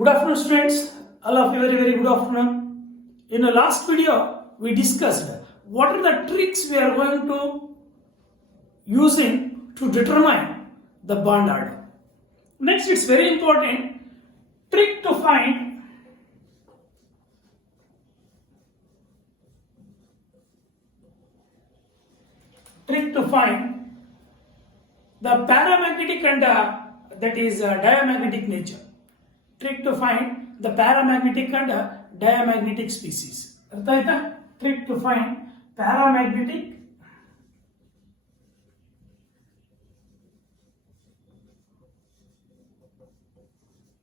Good afternoon, students. All of you, very good afternoon. In the last video, we discussed what are the tricks we are going to using to determine the bond order. Next, it's very important trick to find the paramagnetic and that is diamagnetic nature. Trick to find the paramagnetic and diamagnetic species. Trick to find paramagnetic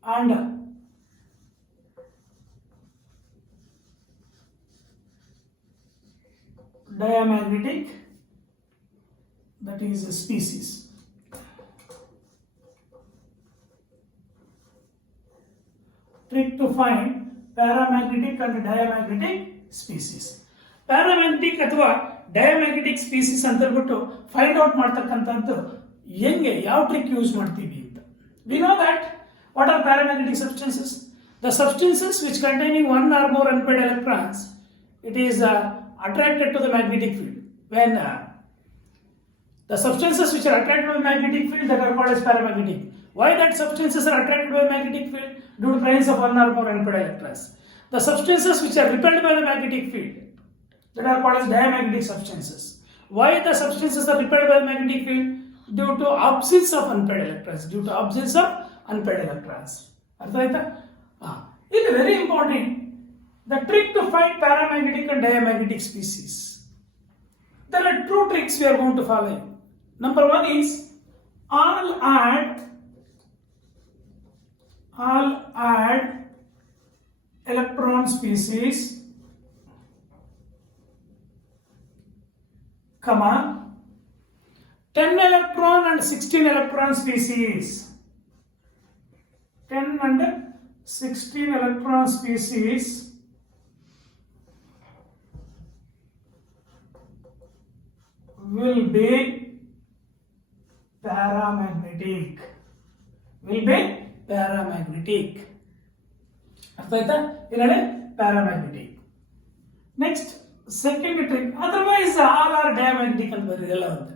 and diamagnetic, that is a species. Trick to find paramagnetic and diamagnetic species. Paramagnetic ಅಥವಾ diamagnetic species ಅಂತ ಹೇಳ್ಬಿಟ್ಟು find out ಮಾಡ್ತಕ್ಕಂಥದ್ದು ಹೆಂಗೆ ಯಾವ trick use ಮಾಡ್ತೀವಿ ಅಂತ. We know that what are paramagnetic substances? The substances which containing one or more unpaired electrons, it is attracted to the magnetic field. When the substances which are attracted by magnetic field, that are called as paramagnetic. Why that substances are attracted by magnetic field? Due to presence of one or more unpaired electrons. The substances which are repelled by the magnetic field, that are called as diamagnetic substances. Why the substances are repelled by the magnetic field? Due to absence of unpaired electrons. Due to absence of unpaired electrons. It is very important. The trick to find paramagnetic and diamagnetic species. There are two tricks we are going to follow. Number one is all add electron species, 10 electron and 16 electron species. 10 and 16 electron species will be paramagnetic. Paramagnetic. Next, second trick. Otherwise, all are diamagnetic and very relevant.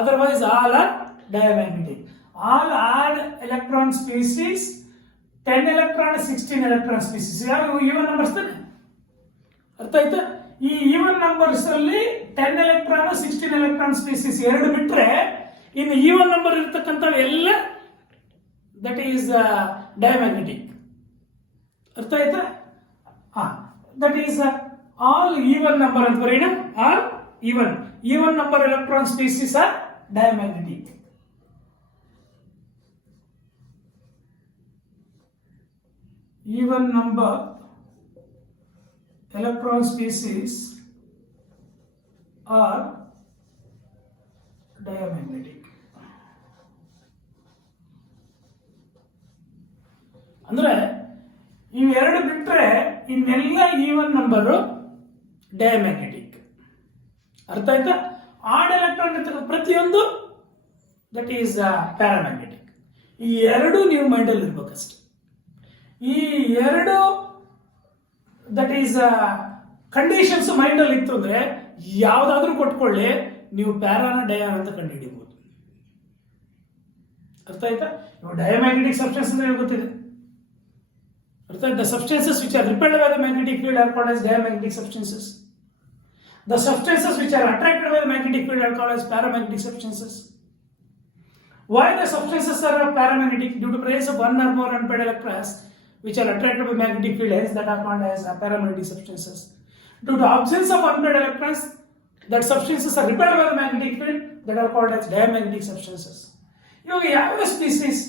Otherwise, all are diamagnetic. All add electron species, 10 electron, 16 electron species. Even numbers. ಈ even numbers ಅಲ್ಲಿ 10 ಎಲೆಕ್ಟ್ರಾನ್ 16 electron species ಎರಡು ಬಿಟ್ರೆ ಇನ್ನು even number ಇರತಕ್ಕಂಥ ಎಲ್ಲ that is diamagnetic. ಅರ್ಥ ಆಯ್ತಾ? That is all even number ಅಂತ ಬರೀಣ. All even number electron species are diamagnetic. Even number electron species are diamagnetic. ಅಂದ್ರೆ ಇವೆರಡು ಬಿಟ್ಟರೆ ಇನ್ನೆಲ್ಲ ಈವನ್ ನಂಬರು ಡಯಾಮ್ಯಾಗ್ನೆಟಿಕ್. ಅರ್ಥ ಆಯ್ತಾ? ಆಡ್ ಎಲೆಕ್ಟ್ರಾನ್ ಇರ್ತಕ್ಕಂಥ ಪ್ರತಿಯೊಂದು ದಟ್ ಈಸ್ ಪ್ಯಾರಾಮ್ಯಾಗ್ನೆಟಿಕ್. ಈ ಎರಡು ನೀವು ಮೈಂಡಲ್ಲಿ ಇರ್ಬೇಕಷ್ಟೆ. ಈ ಎರಡು ದಟ್ ಈಸ್ ಕಂಡೀಷನ್ಸ್ ಮೈಂಡ್ ಅಲ್ಲಿ ಇತ್ತು ಅಂದ್ರೆ ಯಾವ್ದಾದ್ರೂ ಕೊಟ್ಕೊಳ್ಳಿ, ನೀವು ಪ್ಯಾರಾನ ಡಯಾನ್ ಅಂತ ಕಂಡುಹಿಡಿಯಬಹುದು. ಅರ್ಥ ಆಯ್ತಾ? ಡಯಾಮ್ಯಾಗ್ನೆಟಿಕ್ ಸಬ್ಸ್ಟೆನ್ಸ್ ಅಂದ್ರೆ ಗೊತ್ತಿದೆ. ಅರ್ಥ ಆಯ್ತಾ? Substances which are repelled by the magnetic field are called as diamagnetic substances. The substances which are attracted by the magnetic field are called as paramagnetic substances. Why the substances are paramagnetic? Due to presence of one or more unpaired electrons which are attracted by magnetic field, hence that are called as paramagnetic substances. Due to absence of unpaired electrons, that substances are repelled by the magnetic field, that are called as diamagnetic substances. ಇವಾಗ ಯಾವ species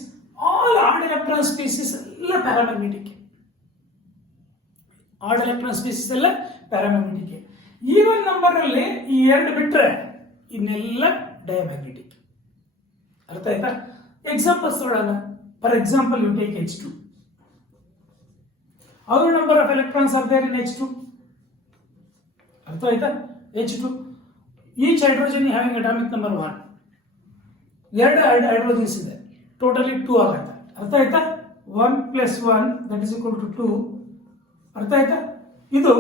all odd electron species ಎಲ್ಲ paramagnetic. Odd electron species ಎಲ್ಲ paramagnetic. Even number ಅಲ್ಲಿ ಈ ಎರಡು ಬಿಟ್ರೆ ಇನ್ನೆಲ್ಲ ಡಯಾಮ್ಯಾಗ್ನೆಟಿಕ್. ಅರ್ಥ ಆಯ್ತಾ? ಎಕ್ಸಾಂಪಲ್ಸ್ ನೋಡೋಣ. For example you take H2. How many number of electrons are there in H2? ಅರ್ಥ ಆಯ್ತಾ? H2. Each hydrogen having atomic number 1. ಎರಡು ಹೈಡ್ರೋಜನ್ಸ್ ಇದೆ, ಟೋಟಲಿ 2 ಆಗುತ್ತೆ. ಅರ್ಥ ಆಯ್ತಾ? 1 + 1 ದಟ್ ಇಸ್ ಈಕ್ವಲ್ ಟು 2. ಅರ್ಥ ಆಯ್ತಾ? ಇದು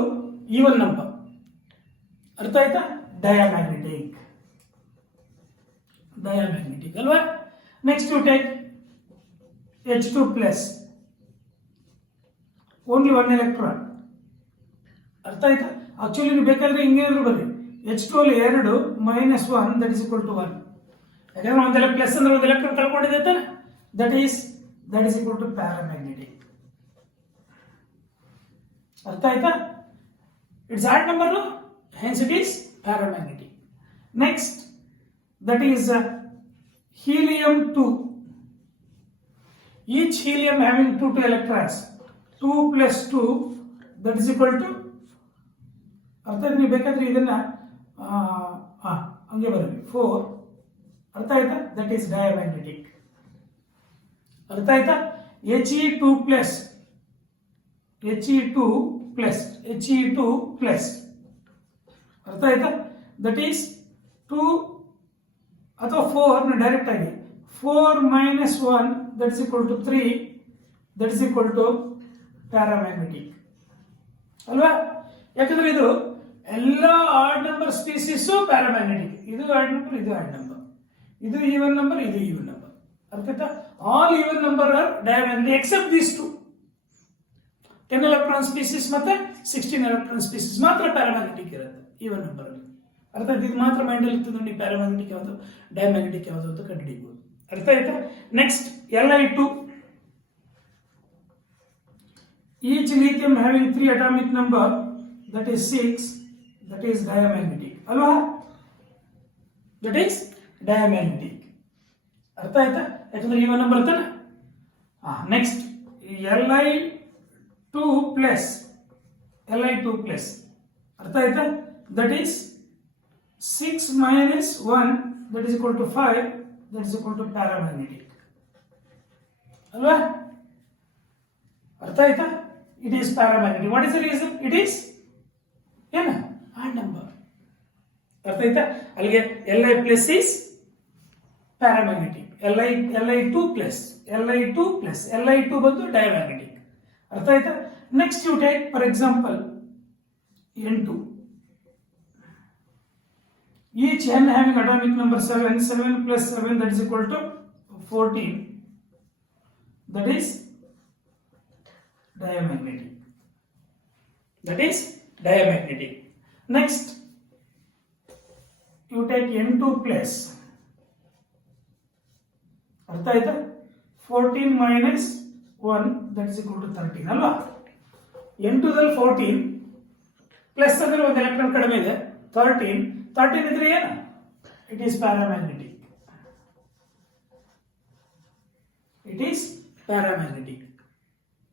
ಈವನ್ ನಂಬರ್. ಅರ್ಥ ಆಯ್ತಾ? ಡಯಾಮ್ಯಾಗ್ನೆಟಿಕ್ ಅಲ್ವಾ? Next you take H2 plus, only 1 electron. ಅರ್ಥ ಆಯ್ತಾ? ಆಕ್ಚುಲಿ ನೀವು ಬೇಕಾದ್ರೆ ಹಿಂಗೇನಾದ್ರು ಬರ್ರಿ, H2 ಅಲ್ಲಿ 2 -1 ದಟ್ ಇಸ್ ಈಕ್ವಲ್ ಟು 1. ಯಾಕಂದ್ರೆ ಒಂದೆಲ್ಲ ಪ್ಲಸ್ ಅಂದ್ರೆ ಒಂದು ಎಲೆಕ್ಟ್ರಾನ್ ಕಳ್ಕೊಂಡಿದೆ ತಾನೆ, that is equal to paramagnetic. ಅರ್ಥ ಆಯ್ತಾ? It's odd number, hence it is paramagnetic. Next that is helium 2. Each helium having 2 electrons, 2 + 2 that is equal to, ಅರ್ಥ ನೀವು ಬೇಕಾದ್ರೆ ಇದನ್ನ ಹಂಗೆ ಬರಲಿ 4. ಅರ್ಥ ಆಯ್ತಾ? That is diamagnetic. ಅರ್ಥ ಆಯ್ತಾ? He2 ಪ್ಲಸ್ ಅರ್ಥ ಆಯ್ತಾ? ದಟ್ ಈಸ್ 2 ಅಥವಾ 4 ಡೈರೆಕ್ಟ್ ಆಗಿ 4 - 1 that is equal to 3 that is equal to paramagnetic ಅಲ್ವಾ? ಯಾಕಂದ್ರೆ ಇದು ಎಲ್ಲ ಆಡ್ ನಂಬರ್ ಸ್ಪೀಸೀಸ್ ಪ್ಯಾರಾಮ್ಯಾಗ್ನೆಟಿಕ್. ಇದು ಆಡ್ ನಂಬರ್, ಇದು ಆಡ್ ನಂಬರ್, ಇದು ಈವನ್ ನಂಬರ್, ಇದು ಈವನ್ ನಂಬರ್. ಅರ್ಥ ಆಯ್ತಾ? All even number are diamagnetic except these 2. 10 electron species ಮತ್ತೆ 16 ಎಲೆಕ್ಟ್ರಾನ್ ಸ್ಪೀಸೀಸ್ ಮಾತ್ರ ಪ್ಯಾರಾಮ್ಯಾಗ್ನೆಟಿಕ್ ಇರುತ್ತೆ ಈವನ್ ನಂಬರ್ ಅಲ್ಲಿ. ಅರ್ಥ ಆಯ್ತು? ಇದು ಮಾತ್ರ ಮೈಂಡ್ ಅಲ್ಲಿ ಇರ್ತದೆ ನೋಡಿ, ಪ್ಯಾರಾಮ್ಯಾಗ್ನೆಟಿಕ್ ಯಾವುದು, ಡಯಾಮ್ಯಾಗ್ನೆಟಿಕ್ ಯಾವುದು ಅಂತ ಕಂಡುಹಿಡಿಯಬಹುದು. ಅರ್ಥ ಆಯ್ತಾ? Next Li2. Each lithium having 3 atomic number that is 6, that is diamagnetic ಅಲ್ವಾ? That is diamagnetic. ಅರ್ಥ ಆಯ್ತಾ? ಯಾಕಂದ್ರೆ ಈವನ್ ನಂಬರ್ ತಾನೆ. ನೆಕ್ಸ್ಟ್ Li2 ಪ್ಲಸ್ ಅರ್ಥ ಆಯ್ತಾ? That is 6 - 1 that is equal to 5 that is equal to paramagnetic ಅಲ್ವಾ? ಅರ್ಥ ಆಯ್ತಾ? It is paramagnetic. What is the reason? It is ಏನು ಆಡ್ ನಂಬರ್. ಅರ್ಥ ಆಯ್ತಾ? ಅಲ್ಲಿಗೆ Li plus is paramagnetic, Li2 ಬಂದು ಡಯಾಮ್ಯಾಗ್ನೆಟಿಕ್. ಅರ್ಥ ಆಯ್ತಾ? Next you take for example N2. Each N having atomic number 7 + 7 that is equal to 14, that is diamagnetic. Next you take N2 plus, ಅರ್ಥ ಆಯ್ತಾ? 14 - 1 that is equal to 13 ಅಲ್ವಾ? N2 ದಲ್ಲಿ 14 ಪ್ಲಸ್ ಅಂದ್ರೆ ಒಂದು ಎಲೆಕ್ಟ್ರಾನ್ ಕಡಿಮೆ ಇದೆ, 13 ಇದ್ರೆ ಏನು? It is paramagnetic.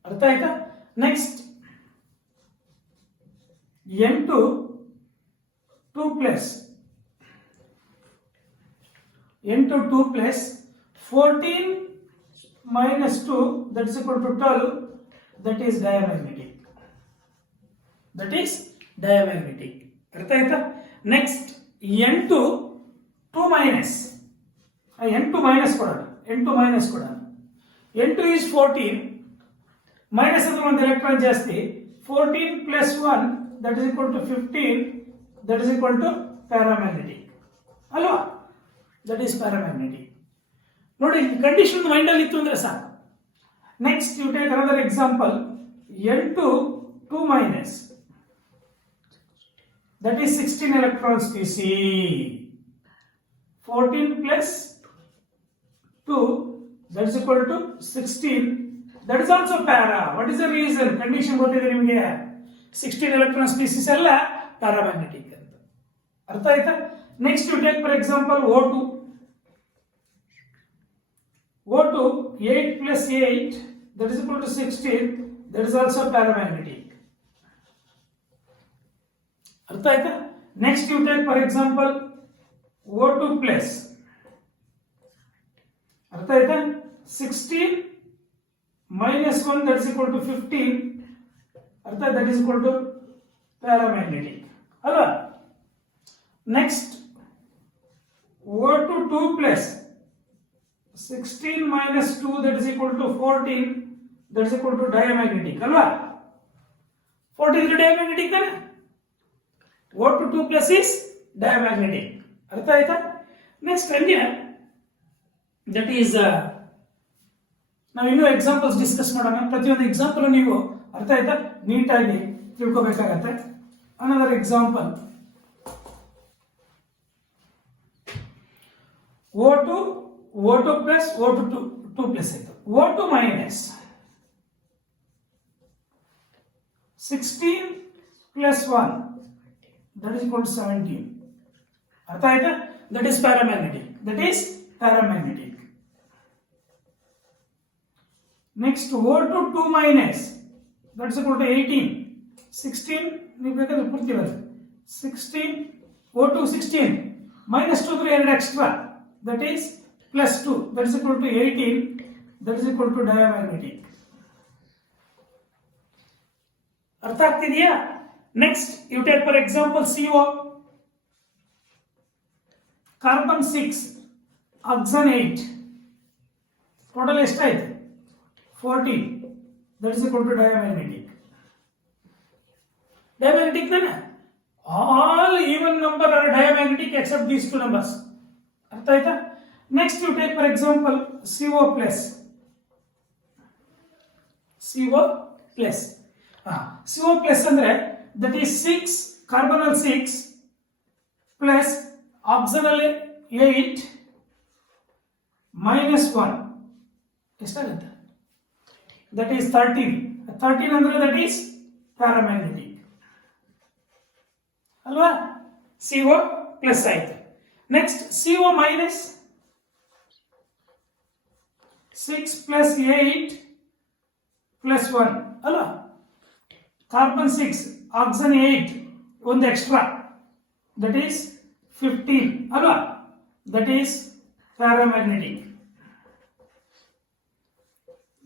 ಅರ್ಥ ಆಯ್ತಾ? ನೆಕ್ಸ್ಟ್ N2 2 plus 14 - 2 that is equal to 12 that is diamagnetic. ಅರ್ಥ ಆಯ್ತಾ? Next N2 2 minus, N2 minus ಕೊಡೋಣ. N2 is 14 ಮೈನಸ್ ಅಂದ್ರೆ ಒಂದು ಎಲೆಕ್ಟ್ರಾನ್ ಜಾಸ್ತಿ, 14 + 1 that is equal to 15 that is equal to paramagnetic ಅಲ್ವಾ? That is paramagnetic. ನೋಡಿ, ಕಂಡೀಷನ್ ಮೈಂಡ್ ಅಲ್ಲಿ ಇತ್ತು ಅಂದ್ರೆ ಸಾಕು. Next you take another example N2 2 minus that is 16 electron species, 14 plus 2 that is equal to 16, that is also para. What is the reason? Condition ಗೊತ್ತಿದೆ ನಿಮಗೆ, 16 electron species ಎಲ್ಲ ಪ್ಯಾರಾಮ್ಯಾಗ್ನೆಟಿಕ್ ಅಂತ. ಅರ್ಥ ಆಯ್ತಾ? Next you take for example O2 8 plus 8 that is equal to 16, that is also paramagnetic. ಅರ್ಥ ಆಯ್ತಾ? Next you take for example O2 plus, ಅರ್ಥ ಆಯ್ತಾ? 16 - 1 that is equal to 15, ಅರ್ಥ, that is equal to paramagnetic ಅಲ್ವಾ? ನೆಕ್ಸ್ಟ್ O2 2 plus 16 minus 2 that is equal to 14 that is equal to diamagnetic ಅಲ್ವಾ 14 is diamagnetic ತಾನೆ O2 2 plus is diamagnetic ಅರ್ಥ ಆಯ್ತಾ ನೆಕ್ಸ್ಟ್ ಹಂಗೆ that is ನಾವು ಇನ್ನೂ ಎಕ್ಸಾಂಪಲ್ಸ್ ಡಿಸ್ಕಸ್ ಮಾಡೋಣ ಪ್ರತಿಯೊಂದು ಎಕ್ಸಾಂಪಲ್ ನೀವು ಅರ್ಥ ಆಯ್ತಾ ನೀಟಾಗಿ ತಿಳ್ಕೋಬೇಕಾಗತ್ತೆ another example O2 plus O2 2 plus ಆಯ್ತು O2 minus 16 plus 1 that is equal to 17 ಅರ್ಥ ಆಯ್ತಾ that is paramagnetic next O2 2 minus that is equal to 18 16 ನೀವು ಬೇಕಾದ್ರೆ ಪೂರ್ತಿ ಬರುತ್ತೆ 16 O2 16 minus 2 3 2 extra that is plus 2 that is equal to 18 that is equal to diamagnetic ಅರ್ಥ ಆಗ್ತಿದೆಯಾ next you take for example CO carbon 6 oxygen 8 total ಎಷ್ಟಾಯ್ತು 14 that is equal to diamagnetic ತಾನೆ all even number are diamagnetic except these two numbers ಅರ್ಥ ಆಯ್ತಾ next you take for example CO plus CO plus ಅಂದ್ರೆ that is 6 carbon ಅಲ್ಲಿ 6 plus oxygen ಅಲ್ಲಿ 8 ಮೈನಸ್ 1 ಎಷ್ಟಾಗುತ್ತೆ that is 13 ಅಂದ್ರೆ that is paramagnetic ಅಲ್ವಾ CO plus ಆಯ್ತು ನೆಕ್ಸ್ಟ್ CO ಮೈನಸ್ 6 plus 8 plus 1 ಅಲ್ಲ ಕಾರ್ಬನ್ 6 ಆಕ್ಸಿಜನ್ 8 ಒಂದು ಎಕ್ಸ್ಟ್ರಾ ದಟ್ ಈಸ್ 15 ಅಲ್ಲ that is paramagnetic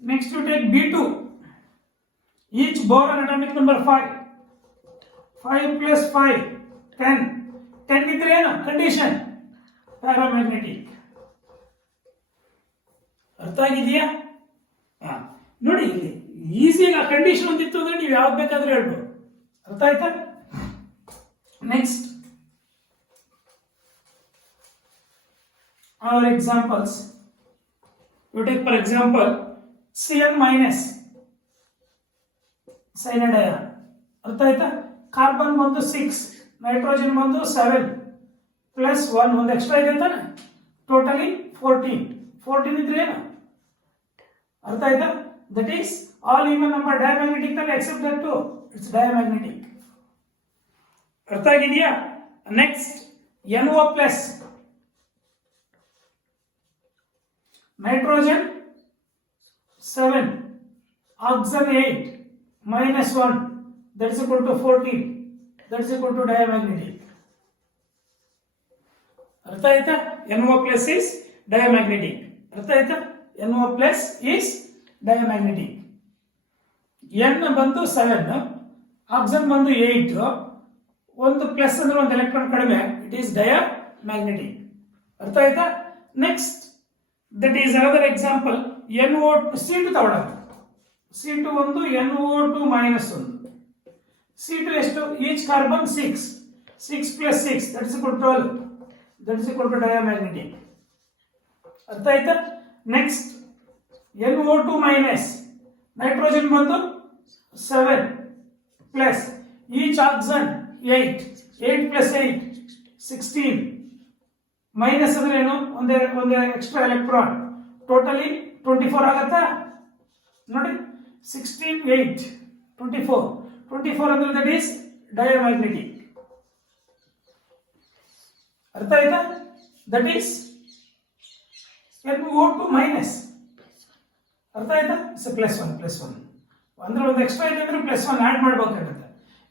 next you take B2 each boron atomic number 5 plus 5 10 ಇದ್ರೆ ಏನು ಕಂಡೀಷನ್ ಪ್ಯಾರಾಮ್ಯಾಗ್ನೆಟಿಕ್ ಅರ್ಥ ಆಗಿದೆಯಾ ನೋಡಿ ಇಲ್ಲಿ ಈಸಿಯಾಗಿ ಆ ಕಂಡೀಷನ್ ಒಂದಿತ್ತು ಅಂದ್ರೆ ನೀವು ಯಾವ್ದು ಬೇಕಾದ್ರೂ ಹೇಳ್ಬೋದು ಅರ್ಥ ಆಯ್ತಾ next our examples you take for example Cn minus cyanide ion ಅರ್ಥ ಆಯ್ತಾ ಕಾರ್ಬನ್ ಬಂದು 6 ನೈಟ್ರೋಜನ್ ಬಂದು 7 ಪ್ಲಸ್ 1 ಒಂದು ಎಕ್ಸ್ಟ್ರಾ ಇದೆ ಅಂತಾನೆ ಟೋಟಲಿ 14 ಇದ್ರೆ ಏನು ಅರ್ಥ ಆಯ್ತಾ that is all even number diamagnetic ಅಲ್ಲಿ except that two it's diamagnetic ಅರ್ಥ ಆಗಿದೆಯಾ next NO plus nitrogen 7 oxygen 8 minus 1 that is equal to 14 that is equal to diamagnetic ಅರ್ಥ ಆಯ್ತಾ NO plus is diamagnetic ಅರ್ಥ ಆಯ್ತಾ NO plus is diamagnetic N ಬಂದು 7 ಆಕ್ಸಿಜನ್ ಬಂದು 8 ಒಂದು ಪ್ಲಸ್ ಅಂದ್ರೆ ಒಂದು ಎಲೆಕ್ಟ್ರಾನ್ ಕಡಿಮೆ ಇಟ್ ಈಸ್ ಡಯಾಮ್ಯಾಗ್ನೆಟಿಕ್ ಅರ್ಥ ಆಯ್ತಾ next that is another example NO C2 ತಗೊಳ್ಳೋಣ C2 ಒಂದು NO2 minus 1 C2 ಎಷ್ಟು ಈಚ್ ಕಾರ್ಬನ್ 6 plus 6 that is equal to 12 that is equal to diamagnetic ಅರ್ಥ ಆಯ್ತಾ ನೆಕ್ಸ್ಟ್ NO2 minus ನೈಟ್ರೋಜನ್ ಬಂದು 7 plus ಈಚ್ ಆಕ್ಸಿಜನ್ 8 plus 8 16 ಮೈನಸ್ ಅಂದ್ರೆ ಏನು ಒಂದೇ ಎಕ್ಸ್ಟ್ರಾ ಎಲೆಕ್ಟ್ರಾನ್ ಟೋಟಲಿ 24 ಆಗತ್ತಾ ನೋಡಿ 16 8 24 ಅಂದ್ರೆ ದಟ್ ಈಸ್ ಡಯಾಮ್ಯಾಗ್ನೆಟಿಕ್ ಅರ್ಥ ಆಯ್ತಾ ದಟ್ ಈಸ್ NO2 ಮೈನಸ್ ಅರ್ಥ ಆಯ್ತಾ ಪ್ಲಸ್ 1 ಅಂದ್ರೆ ಒಂದು ಎಕ್ಸ್ಟ್ರಾ ಇದೆ ಅಂದ್ರೆ ಪ್ಲಸ್ 1 ಆಡ್ ಮಾಡಬೇಕಾಗುತ್ತೆ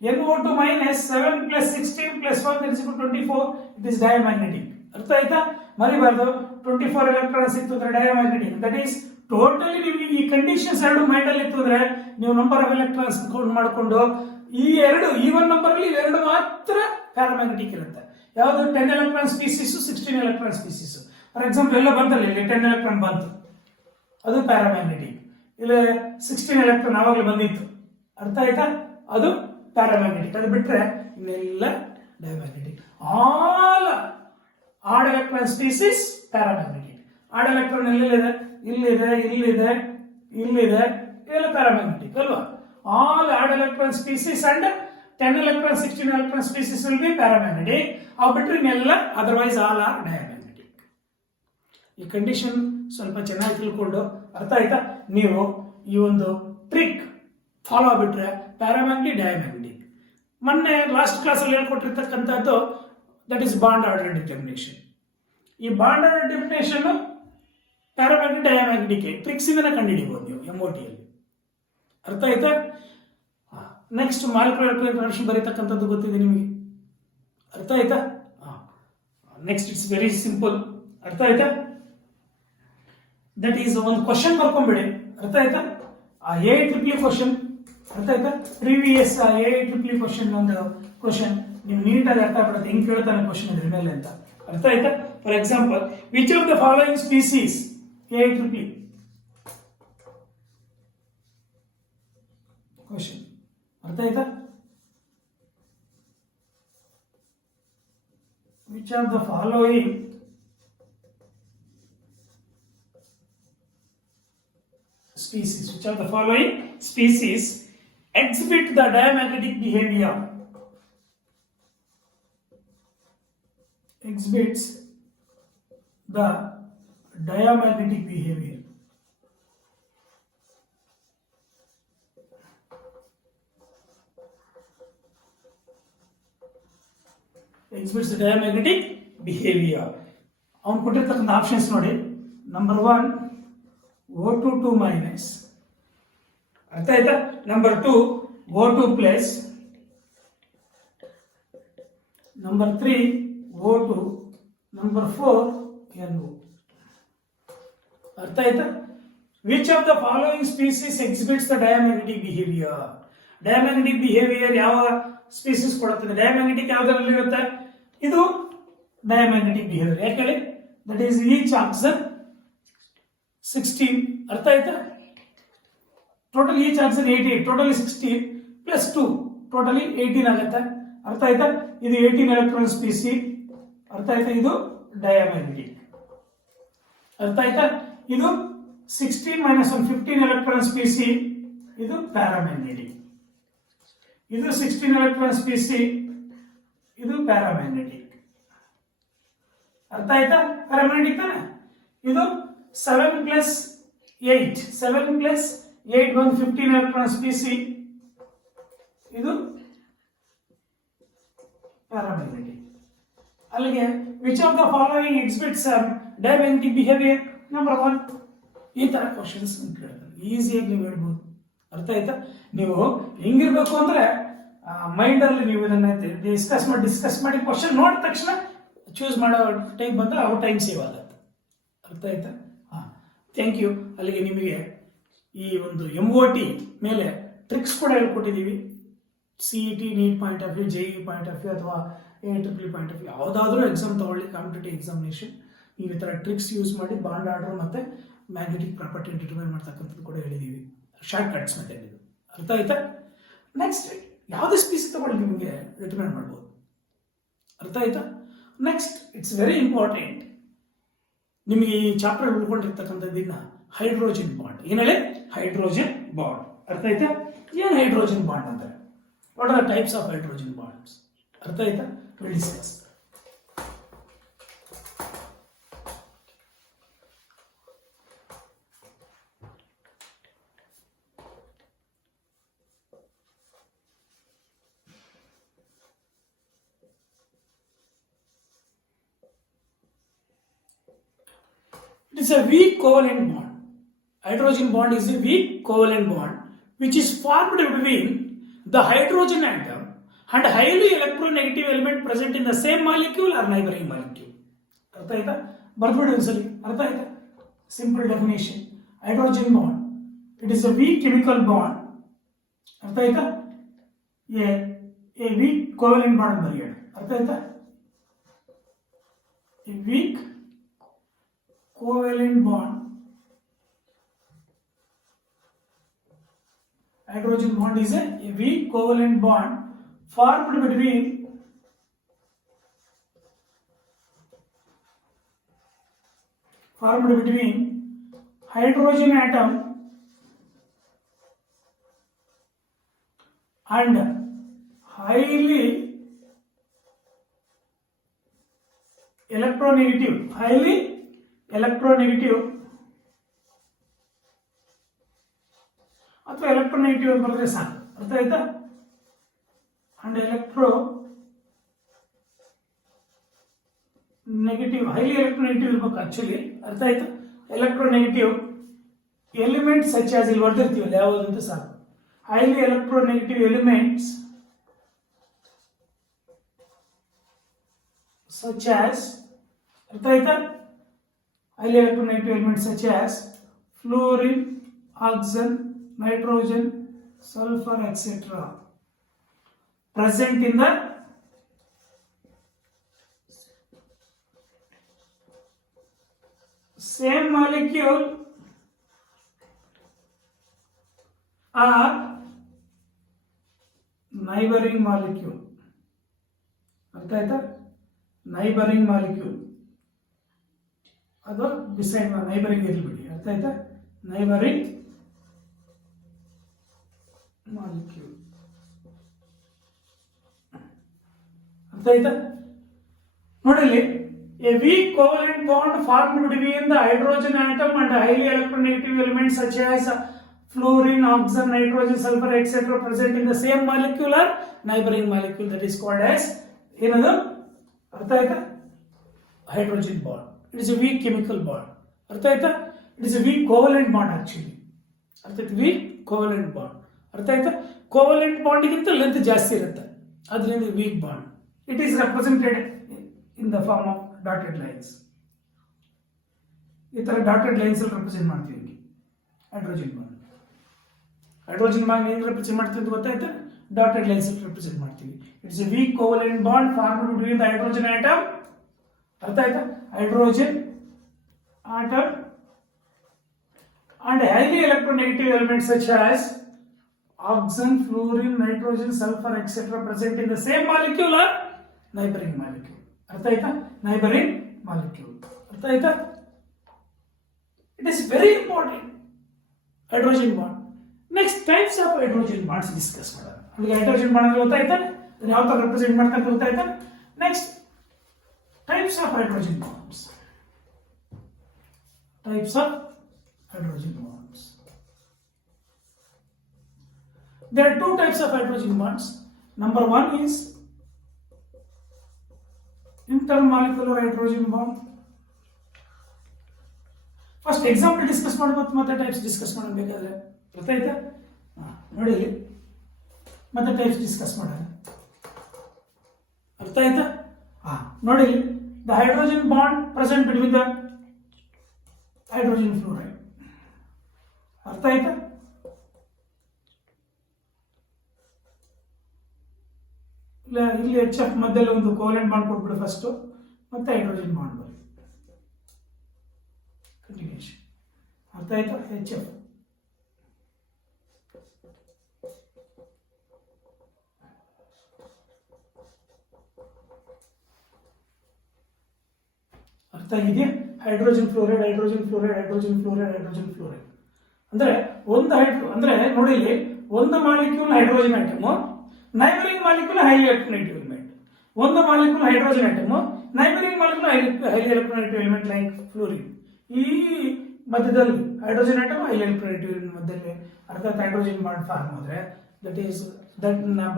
NO2 minus 7 plus 16 plus 1 that is equal to 24 it is diamagnetic ಅರ್ಥ ಆಯ್ತಾ ಮರಿಬಾರ್ದು 24 ಎಲೆಕ್ಟ್ರಾನ್ಸ್ ಇತ್ತು ಅಂದ್ರೆ ಡಯಾಮ್ಯಾಗ್ನೆಟಿಕ್ ದಟ್ ಈಸ್ ಟೋಟಲಿ ನೀವು ಈ ಕಂಡೀಷನ್ಸ್ ಎರಡು ಮೈಂಡ್ ಅಲ್ಲಿ ಇತ್ತು ಅಂದ್ರೆ ನೀವು ನಂಬರ್ ಆಫ್ ಎಲೆಕ್ಟ್ರಾನ್ಸ್ ಕೌಂಟ್ ಮಾಡಿಕೊಂಡು ಈ ಎರಡು ಈವನ್ ನಂಬರ್ ಅಲ್ಲಿ ಎರಡು ಮಾತ್ರ ಪ್ಯಾರಾಮ್ಯಾಗ್ನೆಟಿಕ್ ಇರುತ್ತೆ ಯಾವುದು 10 electron species 16 electron species for example ಎಲ್ಲ ಬಂತಲ್ಲ, ಇಲ್ಲಿ 10 ಎಲೆಕ್ಟ್ರಾನ್ ಬಂತು, ಅದು ಪ್ಯಾರಾಮ್ಯಾಗ್ನೆಟಿಕ್. ಇಲ್ಲಿ 16 ಎಲೆಕ್ಟ್ರಾನ್ ಆವಾಗಲೇ ಬಂದಿತ್ತು, ಅರ್ಥ ಆಯ್ತಾ, ಅದು ಪ್ಯಾರಾಮ್ಯಾಗ್ನೆಟಿಕ್. ಅದು ಬಿಟ್ರೆ ಇನ್ನೆಲ್ಲ diamagnetic. All odd electron species paramagnetic. Odd electron ಎಲ್ಲಿದೆ, ಇಲ್ಲಿದೆ, ಇಲ್ಲಿದೆ, ಇಲ್ಲಿದೆ, ಇವೆಲ್ಲ ಪ್ಯಾರಾಮ್ಯಾಗ್ನೆಟಿಕ್ ಅಲ್ವಾ. All odd electron species and 10 electron 16 electron species will be paramagnetic. ಅವು ಬಿಟ್ಟರೆ ಇನ್ನೆಲ್ಲ ಅದರ್ವೈಸ್ ಆಲ್ ಆರ್ ಡಯಾಮ್ಯಾಗ್ನೆಟಿಕ್. ಈ ಕಂಡೀಷನ್ ಸ್ವಲ್ಪ ಚೆನ್ನಾಗಿ ತಿಳ್ಕೊಂಡು, ಅರ್ಥ ಆಯ್ತಾ, ನೀವು ಈ ಒಂದು ಟ್ರಿಕ್ ಫಾಲೋ ಆಗ್ಬಿಟ್ರೆ ಪ್ಯಾರಾಮ್ಯಾಗ್ನೆಟಿಕ್ ಡಯಾಮ್ಯಾಗ್ನೆಟಿಕ್. ಮೊನ್ನೆ ಲಾಸ್ಟ್ ಕ್ಲಾಸಲ್ಲಿ ಹೇಳ್ಕೊಟ್ಟಿರ್ತಕ್ಕಂಥದ್ದು that is bond order determination. ಈ bond order determination paramagnetic diamagnetic tricks ಇಂದನೇ ಕಂಡುಹಿಡಿಬಹುದು ನೀವು MOT ಅಲ್ಲಿ, ಅರ್ಥ ಆಯ್ತಾ. ನೆಕ್ಸ್ಟ್ ಮಾಲಿಕ್ಯುಲರ್ ಟ್ರಾನ್ಸ್ಫರ್ ಬರೀತಕ್ಕಂಥದ್ದು ಗೊತ್ತಿದೆ ನಿಮಗೆ, ಅರ್ಥ ಆಯ್ತಾ. ನೆಕ್ಸ್ಟ್ ಇಟ್ಸ್ ವೆರಿ ಸಿಂಪಲ್, ಅರ್ಥ ಆಯ್ತಾ. ದಟ್ ಈಸ್ ಒಂದು ಕ್ವಶನ್ ಬರ್ಕೊಂಡ್ಬಿಡಿ, ಅರ್ಥ ಆಯ್ತಾ. AIEEE ಕ್ವಶನ್, ಅರ್ಥ ಆಯ್ತಾ. ಪ್ರೀವಿಯಸ್ AIEEE ಕ್ವಶನ್ ಒಂದು ಕ್ವಶನ್ ನಿಮ್ಗೆ ನೀಟಾಗಿ ಅರ್ಥ ಆಗ್ಬಿಡುತ್ತೆ, ಹಿಂಗೆ ಕೇಳ್ತಾನೆ ಕ್ವಶನ್ ಇದ್ರ ಮೇಲೆ ಅಂತ, ಅರ್ಥ ಆಯ್ತಾ. For example, which of the following species AIEEE question, ಅರ್ಥ ಆಯ್ತಾ. Which of the following species, which of the following species exhibit the diamagnetic behavior, exhibits the diamagnetic behavior. Exhibits the diamagnetic behavior. ಅವನು ಕೊಟ್ಟಿರ್ತಕ್ಕಂಥ ಆಪ್ಷನ್ಸ್ ನೋಡಿ. ನಂಬರ್ 1 O2 minus, ಅರ್ಥ ಆಯ್ತಾ. Number 2 O2 plus, number 3 O2, number 4 NO, ಅರ್ಥ ಆಯ್ತಾ. Which of the following species exhibits the diamagnetic behaviour. Diamagnetic behaviour ಯಾವ species ಕೊಡುತ್ತದೆ, diamagnetic ಯಾವ್ದ್ರಲ್ಲಿ ಇರುತ್ತೆ, ಇದು ಡಯಾಮ್ಯಾಗ್ನೆಟಿಕ್ ಬಿಹೇವಿಯರ್. ಯಾಕೆ, ದಟ್ ಈಸ್ ಈಚ್ ಆಕ್ಸನ್ 16, ಅರ್ಥ ಆಯ್ತಾ. Total each oxygen 88, totally 16 plus 2 totally 18 ಆಗುತ್ತೆ, ಅರ್ಥ ಆಯ್ತಾ. ಇದು 18 ಎಲೆಕ್ಟ್ರಾನ್ ಸ್ಪೀಸಿ, ಅರ್ಥ ಆಯ್ತಾ. ಇದು ಡಯಾಮ್ಯಾಗ್ನೆಟಿಕ್, ಅರ್ಥ ಆಯ್ತಾ. ಇದು 16 ಮೈನಸ್ 1 15 ಎಲೆಕ್ಟ್ರಾನ್ ಸ್ಪೀಸಿ, ಇದು ಪ್ಯಾರಾಮ್ಯಾಗ್ನೆಟಿಕ್. ಇದು 16 ಎಲೆಕ್ಟ್ರಾನ್ ಸ್ಪೀಸಿ, ಇದು ಪ್ಯಾರಾಮ್ಯಾಗ್ನೆಟಿಕ್, ಅರ್ಥ ಆಯ್ತಾ. ಪ್ಯಾರಾಮ್ಯಾಗ್ನೆಟಿಕ್ ತಾನೆ. ಇದು 7 plus 8, 7 plus 8 ಬಂದು 15 ಎಲೆಕ್ಟ್ರಾನ್ ಸ್ಪೀಸಿ, ಇದು ಪ್ಯಾರಾಮ್ಯಾಗ್ನೆಟಿಕ್. ಅಲ್ಲಿಗೆ which of the following exhibits diamagnetic behaviour, number 1. ಈ ತರ ಕ್ವಶನ್ಸ್ ಕೇಳ್ತಾರೆ, ಈಸಿಯಾಗಿ ನೀವು ಹೇಳ್ಬೋದು, ಅರ್ಥ ಆಯ್ತಾ. ನೀವು ಹೆಂಗಿರ್ಬೇಕು ಅಂದ್ರೆ ಮೈಂಡ್ ಅಲ್ಲಿ ನೀವು ಇದನ್ನ ಡಿಸ್ಕಸ್ ಮಾಡಿ ಕ್ವಶನ್ ನೋಡಿದ ತಕ್ಷಣ ಚೂಸ್ ಮಾಡೋ ಟೈಮ್ ಬಂದ್ರೆ ಅವು ಟೈಮ್ ಸೇವ್ ಆಗುತ್ತೆ, ಅರ್ಥ ಆಯ್ತಾ. Thank you. ಅಲ್ಲಿಗೆ ನಿಮಗೆ ಈ ಒಂದು MOT ಮೇಲೆ ಟ್ರಿಕ್ಸ್ ಕೂಡ ಹೇಳ್ಕೊಟ್ಟಿದ್ದೀವಿ. CET NEET point of view, JEE point of view ಅಥವಾ AIEEE ಪಾಯಿಂಟ್ ಆಫ್ ವ್ಯೂ, ಯಾವುದಾದ್ರೂ ಎಕ್ಸಾಮ್ ತಗೊಳ್ಳಿ, ಕಾಂಪಿಟೇಟಿವ್ ಎಕ್ಸಾಮಿನೇಷನ್, ನೀವು ಈ ಥರ ಟ್ರಿಕ್ಸ್ ಯೂಸ್ ಮಾಡಿ ಬಾಂಡ್ ಆರ್ಡರ್ ಮತ್ತು ಮ್ಯಾಗ್ನೆಟಿಕ್ ಪ್ರಾಪರ್ಟಿ ಡಿಟರ್ಮೈನ್ ಮಾಡ್ತಕ್ಕಂಥದ್ದು ಕೂಡ ಹೇಳಿದ್ದೀವಿ. ಶಾರ್ಟ್ ಕಟ್ಸ್ ಮೆಥಡ್ ಇದು, ಅರ್ಥ ಆಯ್ತಾ. ನೆಕ್ಸ್ಟ್ ಯಾವುದೇ ಸ್ಪೀಸ್ ತಗೊಳ್ಳಿ ನಿಮಗೆ ಡಿಟರ್ಮೈನ್ ಮಾಡ್ಬೋದು, ಅರ್ಥ ಆಯ್ತಾ. ನೆಕ್ಸ್ಟ್ ಇಟ್ಸ್ ವೆರಿ ಇಂಪಾರ್ಟೆಂಟ್, ನಿಮಗೆ ಈ ಚಾಪ್ಟರ್ ಉಳ್ಕೊಂಡಿರ್ತಕ್ಕಂಥದ್ದನ್ನ ಹೈಡ್ರೋಜನ್ ಬಾಂಡ್. ಏನ್ ಹೇಳಿ, ಹೈಡ್ರೋಜನ್ ಬಾಂಡ್, ಅರ್ಥ ಆಯ್ತಾ. ಏನು ಹೈಡ್ರೋಜನ್ ಬಾಂಡ್ ಅಂದ್ರೆ, what are the types of hydrogen bonds, ಅರ್ಥ ಆಯ್ತಾ. Will discuss. It is a weak covalent bond. Hydrogen bond is a weak covalent bond which is formed between the hydrogen atom and highly electronegative element present in the same molecule or neighboring molecule. ಅರ್ಥ ಆಯ್ತಾ. ಬರ್ದ್ಬಿಡಿ ಒಂದ್ಸಲಿ, ಅರ್ಥ ಆಯ್ತಾ. Simple definition, hydrogen bond it is a weak chemical bond, ಅರ್ಥ ಆಯ್ತಾ. A weak covalent bond ಬರೆಯೋಣ, ಅರ್ಥ ಆಯ್ತಾ. A weak covalent bond, hydrogen bond is a weak covalent bond formed between hydrogen atom and highly electronegative ಅಥವಾ ಎಲೆಕ್ಟ್ರೋನೆಗೆಟಿವ್ ಅಂತ ಬರೆದ್ರೆ ಸಾಕು. ಅರ್ಥ ಆಯ್ತಾ? ಅಂಡ್ ಎಲೆಕ್ಟ್ರೋನೆಗೆಟಿವ್ ಹೈಲಿ ಎಲೆಕ್ಟ್ರೋನೆಗೆಟಿವ್ ಇರ್ಬೇಕು ಆಕ್ಚುಲಿ. ಅರ್ಥ ಆಯ್ತಾ? ಎಲೆಕ್ಟ್ರೋನೆಗೆಟಿವ್ ಎಲಿಮೆಂಟ್ಸ್ ಸಚ್ ಆಸ್ ಇಲ್ಲಿ ಬರ್ದಿರ್ತೀವಲ್ಲ ಯಾವುದು ಅಂತ ಸಾಕು. Highly electronegative elements such as, ಅರ್ಥ ಆಯ್ತಾ? highly electronegative elements such as fluorine, oxygen, nitrogen, sulfur, etc. present in the same molecule or neighboring molecule. ಅರ್ಥ ಆಯ್ತಾ? ನೈಬರಿಂಗ್ ಮಾಲಿಕ್ಯೂಲ್ ಅದು ಬಿಸೈಡ್ ನೈಬರಿಂಗ್ ಇರಲಿ. ಅರ್ಥ ಆಯ್ತಾ? Neighbouring molecule. ಅರ್ಥ ಆಯ್ತಾ? ನೋಡಿ, a weak covalent bond formed between the hydrogen atom and highly electronegative elements such as fluorine, oxygen, nitrogen, sulfur, etc. present in the same molecule or neighboring molecule, that is called as ಏನದು? ಅರ್ಥ ಆಯ್ತಾ? Hydrogen bond. It is a weak chemical bond. ಅರ್ಥ ಆಯ್ತಾ? It is a weak covalent bond actually. ಅರ್ಥ ಆಯ್ತು? Weak covalent bond. ಅರ್ಥ ಆಯ್ತಾ? Covalent ಬಾಂಡ್ಗಿಂತ ಲೆಂತ್ ಜಾಸ್ತಿ ಇರುತ್ತೆ, ಅದರಿಂದ weak bond. It is represented in the form of dotted lines. ಈ ತರ ಡಾಟೆಡ್ ಲೈನ್ಸ್ ಅಲ್ಲಿ ರೆಪ್ರೆಸೆಂಟ್ ಮಾಡ್ತೀವಿ ಹೈಡ್ರೋಜನ್ ಬಾಂಡ್. ಹೈಡ್ರೋಜನ್ ಬಾಂಡ್ ಏನು ರೆಪ್ರೆಸೆಂಟ್ ಮಾಡ್ತೀವಿ ಅಂತ ಗೊತ್ತಾಯ್ತಾ? ಡಾಟೆಡ್ ಲೈನ್ಸ್ ಅಲ್ಲಿ ರೆಪ್ರೆಸೆಂಟ್ ಮಾಡ್ತೀವಿ. It's a weak covalent bond formed between the hydrogen atom. ಅರ್ಥ ಆಯ್ತಾ? Hydrogen atom and highly electronegative elements such as oxygen, fluorine, nitrogen, sulfur, etc. present in the same molecule or neighboring molecule. ಅರ್ಥ ಆಯ್ತಾ? neighboring molecule. ಅರ್ಥ ಆಯ್ತಾ? It is very important. hydrogen bond. Next types of hydrogen bonds discuss ಮಾಡೋಣ. ನಮಗೆ hydrogen bond ಅಂದ್ರೆ ಗೊತ್ತಾಯ್ತಾ? ಅದನ್ನ ಯಾವ ತರ ರೆಪ್ರೆಸೆಂಟ್ ಮಾಡ್ತಾರೆ ಗೊತ್ತಾಯ್ತಾ? Next types of hydrogen bonds. Types of hydrogen bonds. There are two types of hydrogen bonds. Number one is intermolecular hydrogen bond. First example discuss ಮಾಡಬೇಕು, ಮತ್ತೆ types discuss ಮಾಡಬೇಕಾದ್ರೆ ಗೊತ್ತಾಯ್ತಾ? ನೋಡಿ ಮತ್ತೆ types discuss ಮಾಡೋಣ. ಅರ್ಥ ಆಯ್ತಾ? ನೋಡಿ, the hydrogen bond present between the hydrogen fluoride. ಅರ್ಥ ಆಯ್ತಾ? ಇಲ್ಲಿ HF ಮಧ್ಯದಲ್ಲಿ ಒಂದು ಕೋವೆಲೆಂಟ್ ಬಾಂಡ್ ಕೊಟ್ಬಿಡು ಫಸ್ಟ್, ಮತ್ತೆ ಹೈಡ್ರೋಜನ್ ಬಾಂಡ್ ಬರಿ ಕಂಟಿನ್ಯೂಷನ್. ಅರ್ಥ ಆಯ್ತಾ? HF ಅರ್ಥ ಆಗಿದೆ? Hydrogen fluoride, hydrogen fluoride, hydrogen fluoride, hydrogen fluoride ಅಂದ್ರೆ ಒಂದು ಅಂದ್ರೆ ನೋಡಿ, ಇಲ್ಲಿ ಒಂದು molecule hydrogen atom, neighbouring molecule highly electronegative element. ಒಂದು molecule hydrogen atom, neighbouring molecule highly electronegative element like fluorine. ಈ ಮಧ್ಯದಲ್ಲಿ ಹೈಡ್ರೋಜನ್ ಆಟಮ್ ಹೈಲಿ ಎಲೆಕ್ಟ್ರೋನೆಗೆಟಿವ್ ಮಧ್ಯದಲ್ಲಿ ಅರ್ಥಾತ್ ಹೈಡ್ರೋಜನ್ ಬಾಂಡ್ ಫಾರ್ಮ್ ಆದ್ರೆ ದಟ್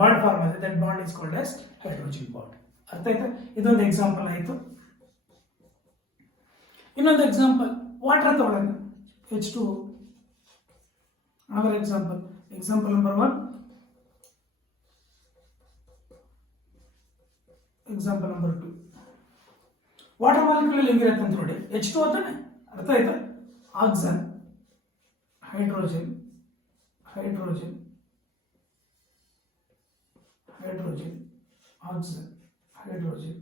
ಬಾಂಡ್ ಫಾರ್ಮ್ ಆದ್ರೆ that bond is called as hydrogen bond. ಅರ್ಥ ಆಯ್ತಾ? ಇದೊಂದು ಎಕ್ಸಾಂಪಲ್ ಆಯ್ತು. ಇನ್ನೊಂದು ಎಕ್ಸಾಂಪಲ್ ವಾಟರ್ ತಗೊಳ್ಳೋಣ, H2O. Another example number 1, example number 2. Water molecule ಹೆಂಗಿರುತ್ತೆ ಅಂತ ನೋಡಿ, H2O ತಾನೆ. ಅರ್ಥ ಆಯ್ತಾ? Oxygen, hydrogen, hydrogen, hydrogen, oxygen, hydrogen,